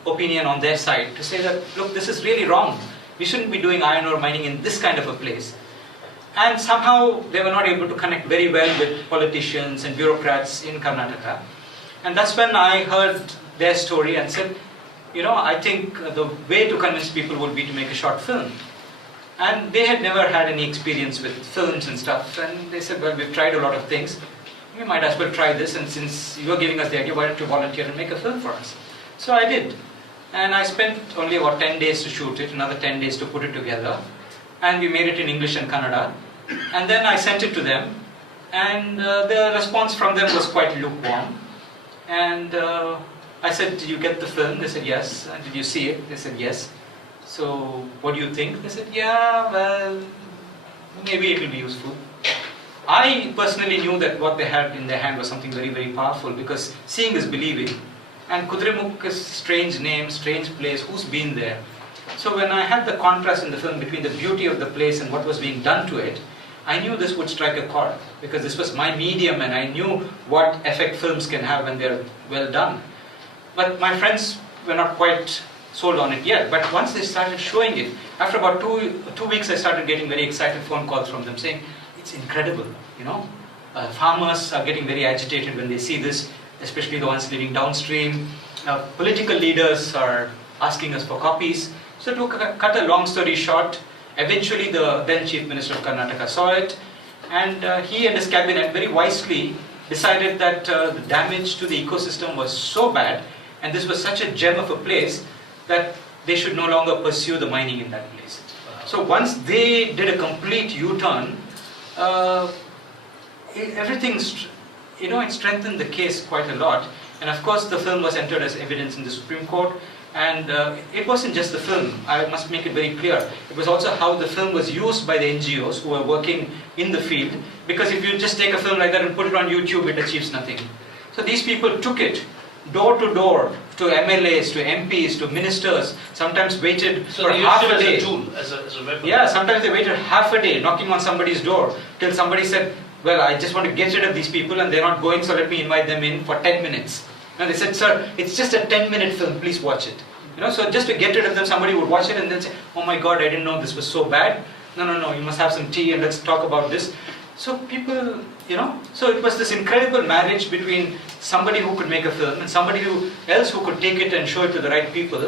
opinion on their side, to say that, look, this is really wrong. We shouldn't be doing iron ore mining in this kind of a place. And somehow they were not able to connect very well with politicians and bureaucrats in Karnataka. And that's when I heard their story and said, I think the way to convince people would be to make a short film. And they had never had any experience with films and stuff. And they said, well, we've tried a lot of things. We might as well try this. And since you're giving us the idea, why don't you volunteer and make a film for us? So I did. And I spent only about 10 days to shoot it, another 10 days to put it together. And we made it in English and Kannada. And then I sent it to them. And the response from them was quite lukewarm. And I said, did you get the film? They said, yes. Did you see it? They said, yes. So, what do you think? They said, yeah, well, maybe it will be useful. I personally knew that what they had in their hand was something very, very powerful, because seeing is believing. And Kudremukh is a strange name, strange place, who's been there? So when I had the contrast in the film between the beauty of the place and what was being done to it, I knew this would strike a chord, because this was my medium and I knew what effect films can have when they're well done. But my friends were not quite sold on it yet. But once they started showing it, after about two weeks I started getting very excited phone calls from them saying, it's incredible, farmers are getting very agitated when they see this, especially the ones living downstream. Political leaders are asking us for copies. So to cut a long story short, eventually the then Chief Minister of Karnataka saw it, and he and his cabinet very wisely decided that the damage to the ecosystem was so bad, and this was such a gem of a place, that they should no longer pursue the mining in that place. So once they did a complete U-turn, everything, it strengthened the case quite a lot. And of course the film was entered as evidence in the Supreme Court. And it wasn't just the film, I must make it very clear. It was also how the film was used by the NGOs who were working in the field. Because if you just take a film like that and put it on YouTube, it achieves nothing. So these people took it door to door, to MLAs, to MPs, to ministers, sometimes waited for half a day. As a tool, as a weapon. Yeah, sometimes they waited half a day knocking on somebody's door till somebody said, well, I just want to get rid of these people and they're not going, so let me invite them in for 10 minutes. And they said, sir, it's just a 10-minute film, please watch it. So just to get rid of them, somebody would watch it and then say, oh my God, I didn't know this was so bad. No, you must have some tea and let's talk about this. So people, so it was this incredible marriage between somebody who could make a film and somebody else who could take it and show it to the right people.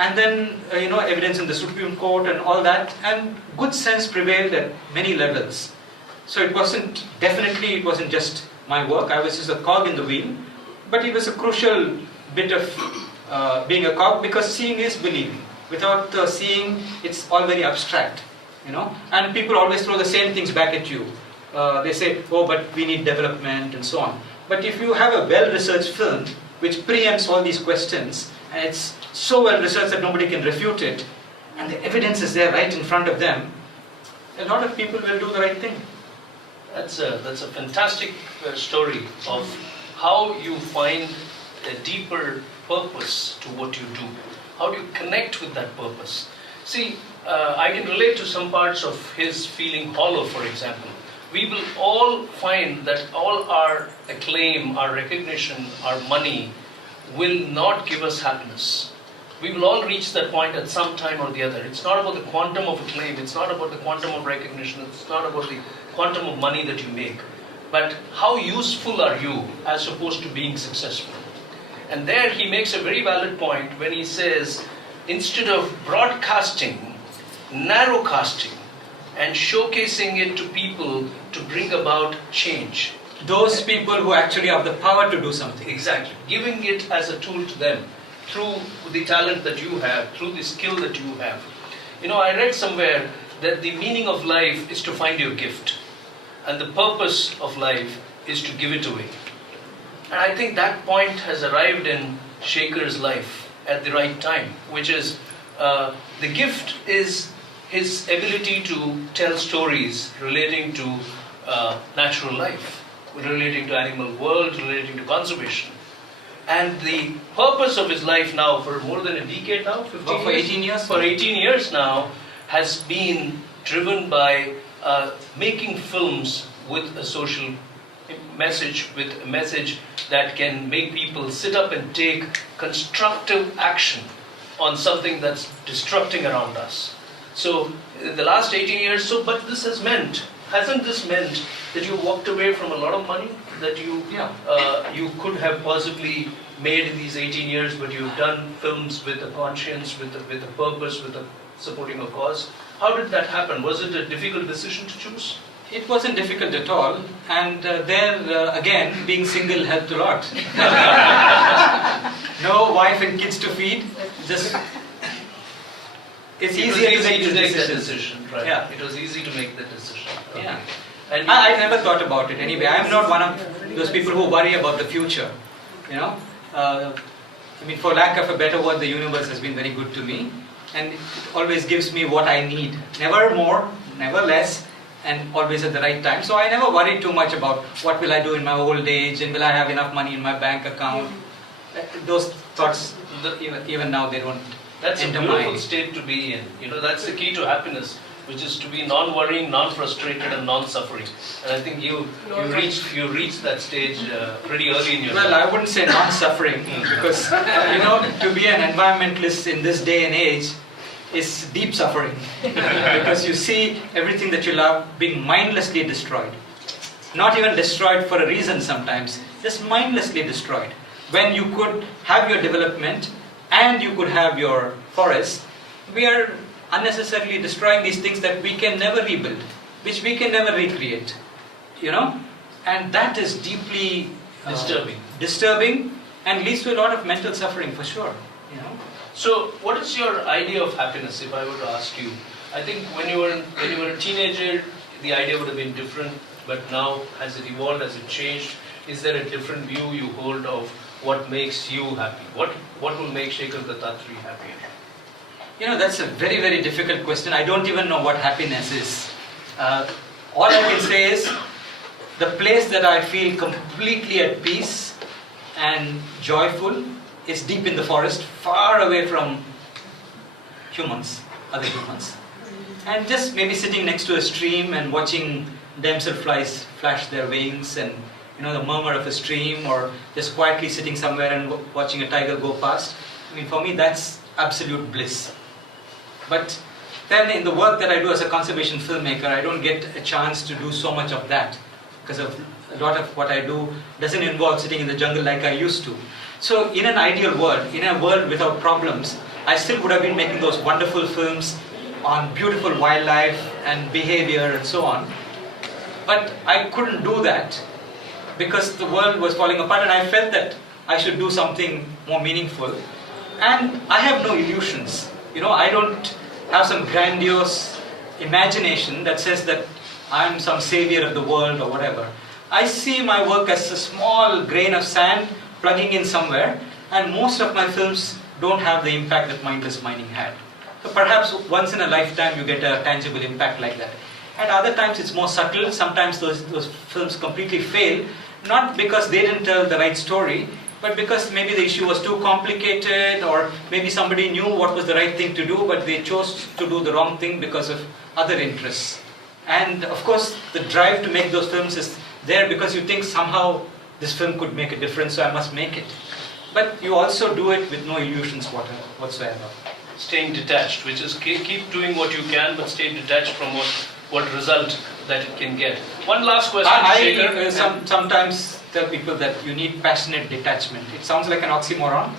And then, evidence in the Supreme Court and all that, and good sense prevailed at many levels. So it wasn't just my work, I was just a cog in the wheel, but it was a crucial bit of being a cog, because seeing is believing. Without seeing, it's all very abstract, and people always throw the same things back at you. They say, oh, but we need development and so on. But if you have a well-researched film which preempts all these questions, and it's so well-researched that nobody can refute it, and the evidence is there right in front of them, a lot of people will do the right thing. That's a fantastic story of how you find a deeper purpose to what you do. How do you connect with that purpose? See, I can relate to some parts of his feeling hollow, for example. We will all find that all our acclaim, our recognition, our money will not give us happiness. We will all reach that point at some time or the other. It's not about the quantum of acclaim, it's not about the quantum of recognition, it's not about the quantum of money that you make. But how useful are you as opposed to being successful? And there he makes a very valid point when he says, instead of broadcasting, narrowcasting, and showcasing it to people to bring about change. Those people who actually have the power to do something. Exactly. Giving it as a tool to them through the talent that you have, through the skill that you have. I read somewhere that the meaning of life is to find your gift, and the purpose of life is to give it away. And I think that point has arrived in Shekar's life at the right time, which is the gift is his ability to tell stories relating to natural life, relating to animal world, relating to conservation. And the purpose of his life now, for more than a decade now, 15 for 18 years? For 18 years now, has been driven by making films with a social message, with a message that can make people sit up and take constructive action on something that's destructing around us. So in the last 18 years, but this hasn't this meant that you walked away from a lot of money that you could have possibly made in these 18 years, but you've done films with a conscience, with a purpose, with supporting a cause. How did that happen? Was it a difficult decision to choose? It wasn't difficult at all, and again, being single helped a lot. No wife and kids to feed, just it's easier to make that decision, right? Yeah. It was easy to make that decision. Okay. Yeah. And I never thought about it anyway. I'm not one of those people who worry about the future. You know, for lack of a better word, the universe has been very good to me, and it always gives me what I need. Never more, never less, and always at the right time. So I never worry too much about what will I do in my old age, and will I have enough money in my bank account. Those thoughts, even now, they don't. That's a beautiful state to be in. That's the key to happiness, which is to be non-worrying, non-frustrated, and non-suffering. And I think you reached that stage pretty early in your life. Well, I wouldn't say non-suffering, because to be an environmentalist in this day and age is deep suffering, because you see everything that you love being mindlessly destroyed. Not even destroyed for a reason sometimes, just mindlessly destroyed. When you could have your development and you could have your forest, we are unnecessarily destroying these things that we can never rebuild, which we can never recreate, and that is deeply disturbing and leads to a lot of mental suffering for sure. So, what is your idea of happiness? If I were to ask you, I think when you were a teenager, the idea would have been different. But now, has it evolved? Has it changed? Is there a different view you hold of what makes you happy? What will make Shekar Dattatri happier? That's a very, very difficult question. I don't even know what happiness is. All I can say is the place that I feel completely at peace and joyful is deep in the forest, far away from other humans. And just maybe sitting next to a stream and watching damselflies flash their wings and the murmur of a stream, or just quietly sitting somewhere and watching a tiger go past. For me, that's absolute bliss. But then in the work that I do as a conservation filmmaker, I don't get a chance to do so much of that, because a lot of what I do doesn't involve sitting in the jungle like I used to. So in an ideal world, in a world without problems, I still would have been making those wonderful films on beautiful wildlife and behavior and so on. But I couldn't do that because the world was falling apart, and I felt that I should do something more meaningful. And I have no illusions. I don't have some grandiose imagination that says that I'm some savior of the world or whatever. I see my work as a small grain of sand plugging in somewhere, and most of my films don't have the impact that mindless mining had. So perhaps once in a lifetime you get a tangible impact like that. At other times it's more subtle. Sometimes those films completely fail, not because they didn't tell the right story, but because maybe the issue was too complicated, or maybe somebody knew what was the right thing to do, but they chose to do the wrong thing because of other interests. And of course, the drive to make those films is there because you think somehow this film could make a difference, so I must make it. But you also do it with no illusions whatsoever. Staying detached, which is keep doing what you can, but stay detached from what result that it can get. One last question, I sometimes tell people that you need passionate detachment. It sounds like an oxymoron,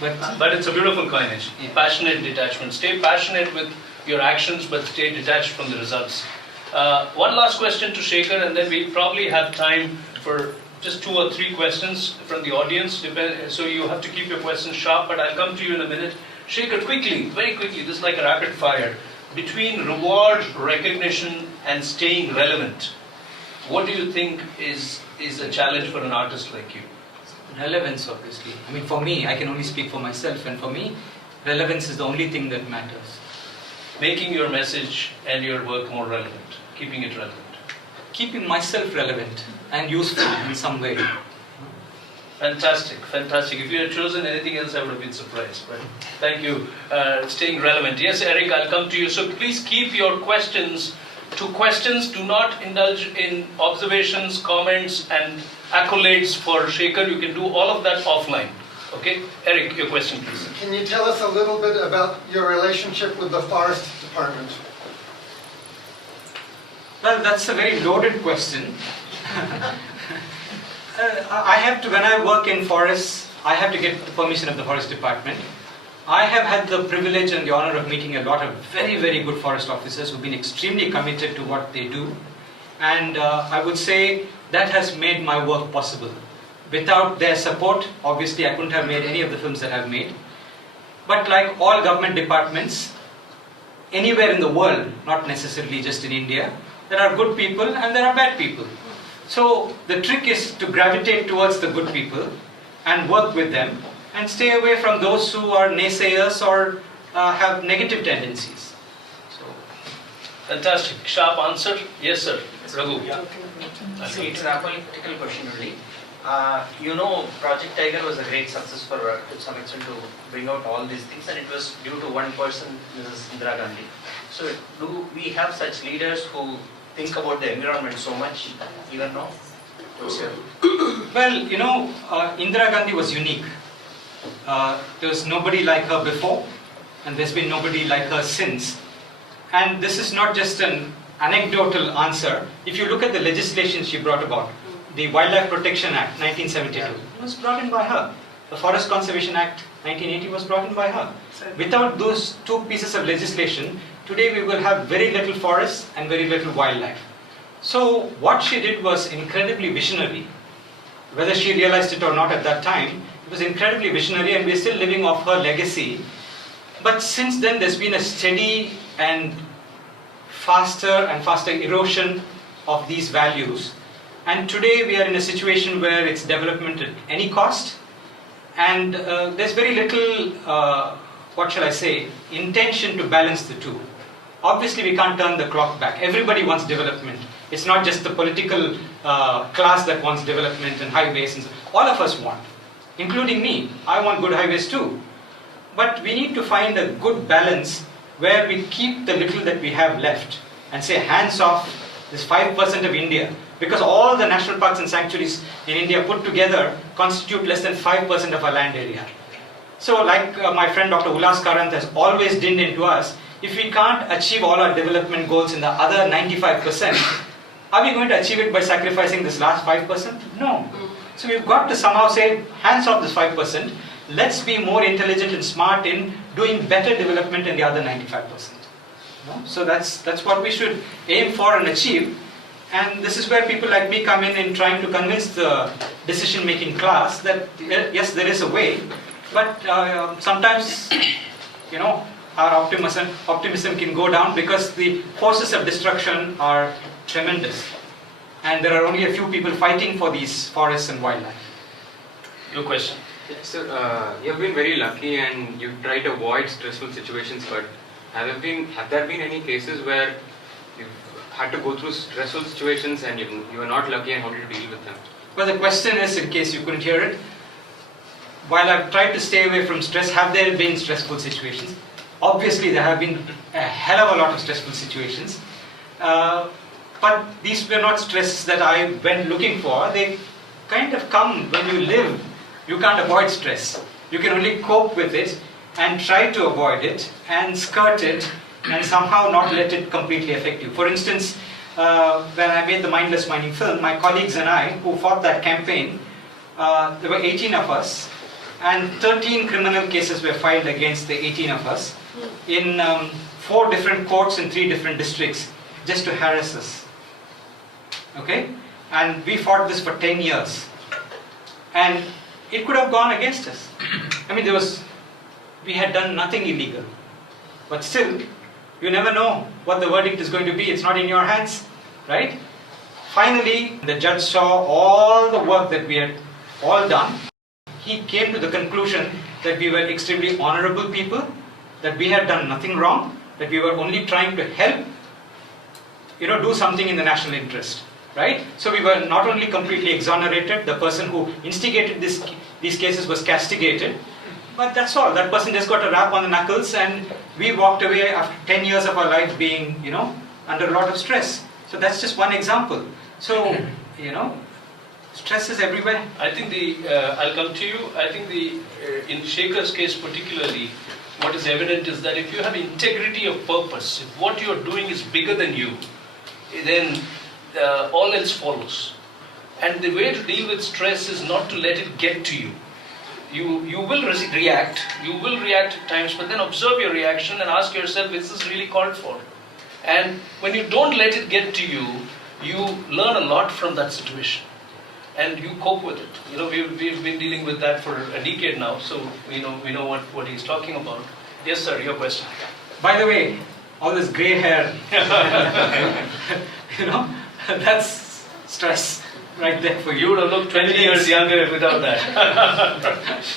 but it's a beautiful coinage. Yeah. Passionate detachment. Stay passionate with your actions, but stay detached from the results. One last question to Shekar, and then we probably have time for just 2 or 3 questions from the audience. So you have to keep your questions sharp, but I'll come to you in a minute. Shekar, quickly, very quickly, this is like a rapid fire. Between reward, recognition, and staying relevant, what do you think is a challenge for an artist like you? Relevance, obviously. For me, I can only speak for myself, and for me, relevance is the only thing that matters. Making your message and your work more relevant, keeping it relevant. Keeping myself relevant and useful in some way. Fantastic, fantastic. If you had chosen anything else, I would have been surprised. But thank you. Staying relevant. Yes, Eric, I'll come to you. So please keep your questions to questions. Do not indulge in observations, comments, and accolades for Shekar. You can do all of that offline. Okay, Eric, your question, please. Can you tell us a little bit about your relationship with the forest department? Well, that's a very loaded question. I have to, when I work in forests, I have to get the permission of the forest department. I have had the privilege and the honor of meeting a lot of very, very good forest officers who've been extremely committed to what they do. And I would say that has made my work possible. Without their support, obviously I couldn't have made any of the films that I've made. But like all government departments, anywhere in the world, not necessarily just in India, there are good people and there are bad people. So the trick is to gravitate towards the good people and work with them and stay away from those who are naysayers or have negative tendencies. So, Fantastic. Sharp answer. Yes, sir. Raghu. Yeah. See, it's an political question only. You know, Project Tiger was a great success for to some extent to bring out all these things, and it was due to one person, Mrs. Indira Gandhi. So, do we have such leaders who think about the environment so much even now? well, you know, Indira Gandhi was unique. There was nobody like her before, and there's been nobody like her since. And this is not just an anecdotal answer. If you look at the legislation she brought about, the Wildlife Protection Act 1972 was brought in by her. The Forest Conservation Act 1980 was brought in by her. Without those two pieces of legislation, today we will have very little forests and very little wildlife. So what she did was incredibly visionary. Whether she realized it or not at that time, it was incredibly visionary, and we're still living off her legacy. But since then there's been a steady and faster erosion of these values. And today we are in a situation where it's development at any cost, and there's very little, what shall I say, intention to balance the two. Obviously we can't turn the clock back. Everybody wants development. It's not just the political class that wants development and highways. And so. All of us want, including me. I want good highways too. But we need to find a good balance where we keep the little that we have left and say hands off this 5% of India, because all the national parks and sanctuaries in India put together constitute less than 5% of our land area. So like my friend Dr. Ulas Karant has always dinned into us, if we can't achieve all our development goals in the other 95%, are we going to achieve it by sacrificing this last 5%? No. So we've got to somehow say, hands off this 5%, let's be more intelligent and smart in doing better development in the other 95%. No? So that's what we should aim for and achieve. And this is where people like me come in trying to convince the decision-making class that yes, there is a way, but sometimes, you know, our optimism can go down because the forces of destruction are tremendous, and there are only a few people fighting for these forests and wildlife. Your question. Yes, sir. You have been very lucky and you try to avoid stressful situations, but have there been any cases where you've had to go through stressful situations and you are not lucky, and how did you deal with them? Well, the question is, in case you couldn't hear it, while I've tried to stay away from stress, have there been stressful situations? Obviously, there have been a hell of a lot of stressful situations. But these were not stresses that I went looking for. They kind of come when you live. You can't avoid stress. You can only cope with it and try to avoid it and skirt it and somehow not let it completely affect you. For instance, when I made the Mindless Mining film, my colleagues and I, who fought that campaign, there were 18 of us, and 13 criminal cases were filed against the 18 of us in 4 different courts in 3 different districts just to harass us. Okay? And we fought this for 10 years. And it could have gone against us. I mean, we had done nothing illegal. But still, you never know what the verdict is going to be. It's not in your hands, right? Finally, the judge saw all the work that we had all done. He came to the conclusion that we were extremely honorable people, that we had done nothing wrong, that we were only trying to help, do something in the national interest. Right? So we were not only completely exonerated, the person who instigated these cases was castigated, but that's all. That person just got a rap on the knuckles, and we walked away after 10 years of our life being, under a lot of stress. So that's just one example. So, Stress is everywhere. I think I'll come to you. I think in Shekar's case particularly, what is evident is that if you have integrity of purpose, if what you're doing is bigger than you, then all else follows. And the way to deal with stress is not to let it get to you. You will react. You will react at times, but then observe your reaction and ask yourself, is this really called for? And when you don't let it get to you, you learn a lot from that situation. And you cope with it. You know, we've been dealing with that for a decade now, so we know what he's talking about. Yes, sir, your question. By the way, all this grey hair, that's stress right there for you. You would have looked 20 years younger without that.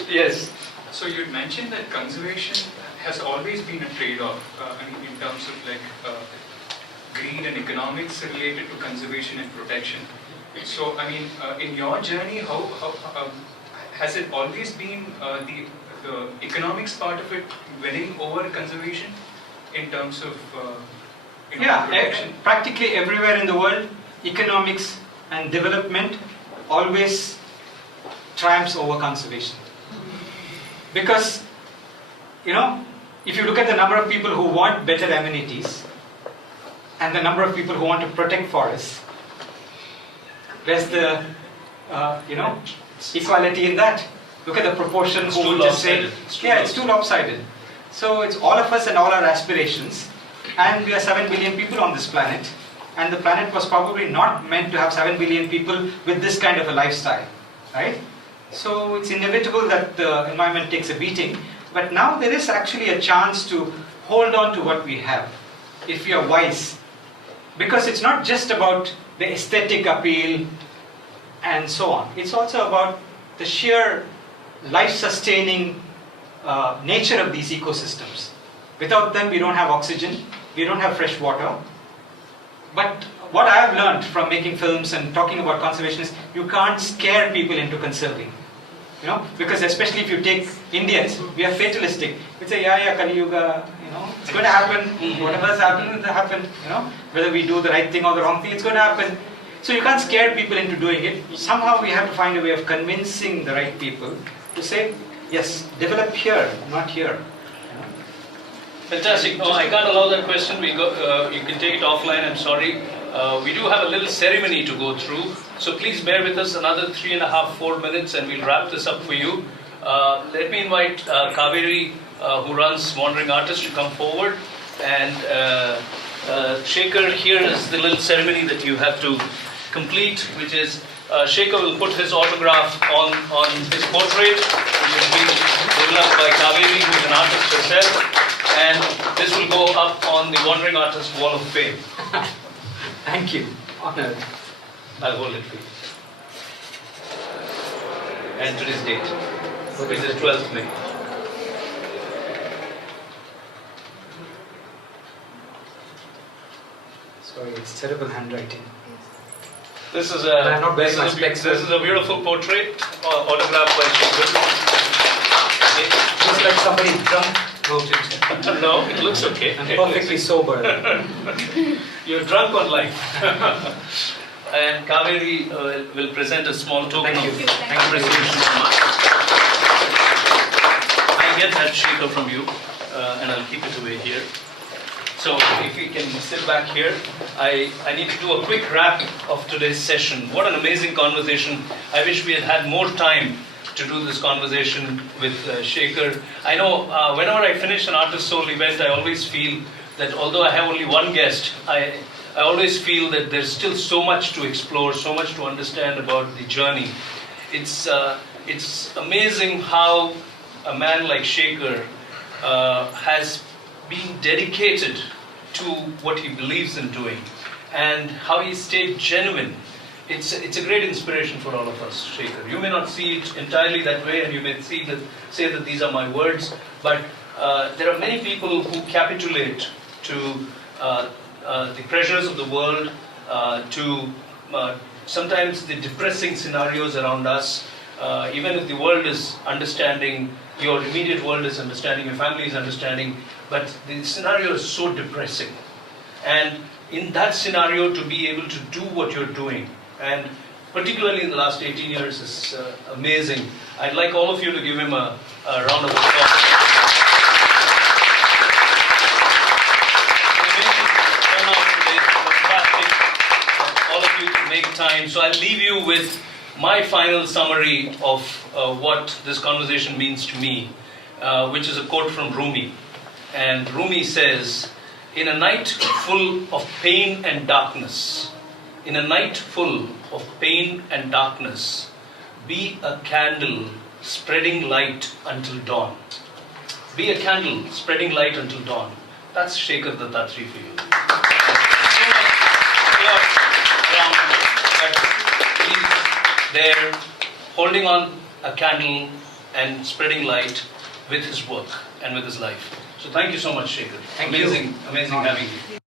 Yes. So you mentioned that conservation has always been a trade-off. In terms of greed and economics related to conservation and protection. So in your journey, how has it always been the economics part of it winning over conservation in terms of protection? Practically everywhere in the world, economics and development always triumphs over conservation. Because, if you look at the number of people who want better amenities and the number of people who want to protect forests, where's the, equality in that? Look at the proportion It's who too would just say, lopsided. it's too lopsided. So it's all of us and all our aspirations, and we are 7 billion people on this planet, and the planet was probably not meant to have 7 billion people with this kind of a lifestyle, right? So it's inevitable that the environment takes a beating, but now there is actually a chance to hold on to what we have, if we are wise. Because it's not just about the aesthetic appeal and so on. It's also about the sheer life-sustaining nature of these ecosystems. Without them, we don't have oxygen, we don't have fresh water. But what I have learned from making films and talking about conservation is you can't scare people into conserving. Because especially if you take Indians, we are fatalistic. We say, Kali Yuga, it's going to happen. Whatever's happened, will happen. Whether we do the right thing or the wrong thing, it's going to happen. So you can't scare people into doing it. Somehow we have to find a way of convincing the right people to say, yes, develop here, not here. Fantastic. No, I can't allow that question. You can take it offline, I'm sorry. We do have a little ceremony to go through. So please bear with us another 3.5-4 minutes and we'll wrap this up for you. Let me invite Kaveri, who runs Wandering Artist, to come forward. And Shekar, here is the little ceremony that you have to complete, which is Shekar will put his autograph on his portrait, which will be developed by Kaveri, who is an artist herself. And this will go up on the Wandering Artist Wall of Fame. Thank you. Honored. I'll hold it for you. And today's date, which is 12th May. Sorry, it's terrible handwriting. This is I'm not wearing my this specs. is a beautiful portrait, autographed by Shekar. Looks like somebody drunk wrote it. No, it looks okay. I'm perfectly sober. You're drunk on life. And Kaveri will present a small token Thank of you. appreciation from us. I get that Shekar from you, and I'll keep it away here. So if you can sit back here, I need to do a quick wrap of today's session. What an amazing conversation. I wish we had had more time to do this conversation with Shekar. I know whenever I finish an Artist Soul event, I always feel that although I have only one guest, I always feel that there's still so much to explore, so much to understand about the journey. It's amazing how a man like Shekar has been dedicated to what he believes in doing and how he stayed genuine. It's a great inspiration for all of us, Shekar. You may not see it entirely that way, and you may say that these are my words, but there are many people who capitulate to the pressures of the world, to sometimes the depressing scenarios around us. Even if the world is understanding, your immediate world is understanding, your family is understanding, but the scenario is so depressing. And in that scenario, to be able to do what you're doing and particularly in the last 18 years, is amazing. I'd like all of you to give him a round of applause. All of you to make time. So I'll leave you with my final summary of what this conversation means to me, which is a quote from Rumi. And Rumi says, "In a night full of pain and darkness, in a night full of pain and darkness, be a candle spreading light until dawn." Be a candle spreading light until dawn. That's Shekar Dattatri for you. He's there holding on a candle and spreading light with his work and with his life. So thank you so much, Shekar. Thank you. Amazing having you.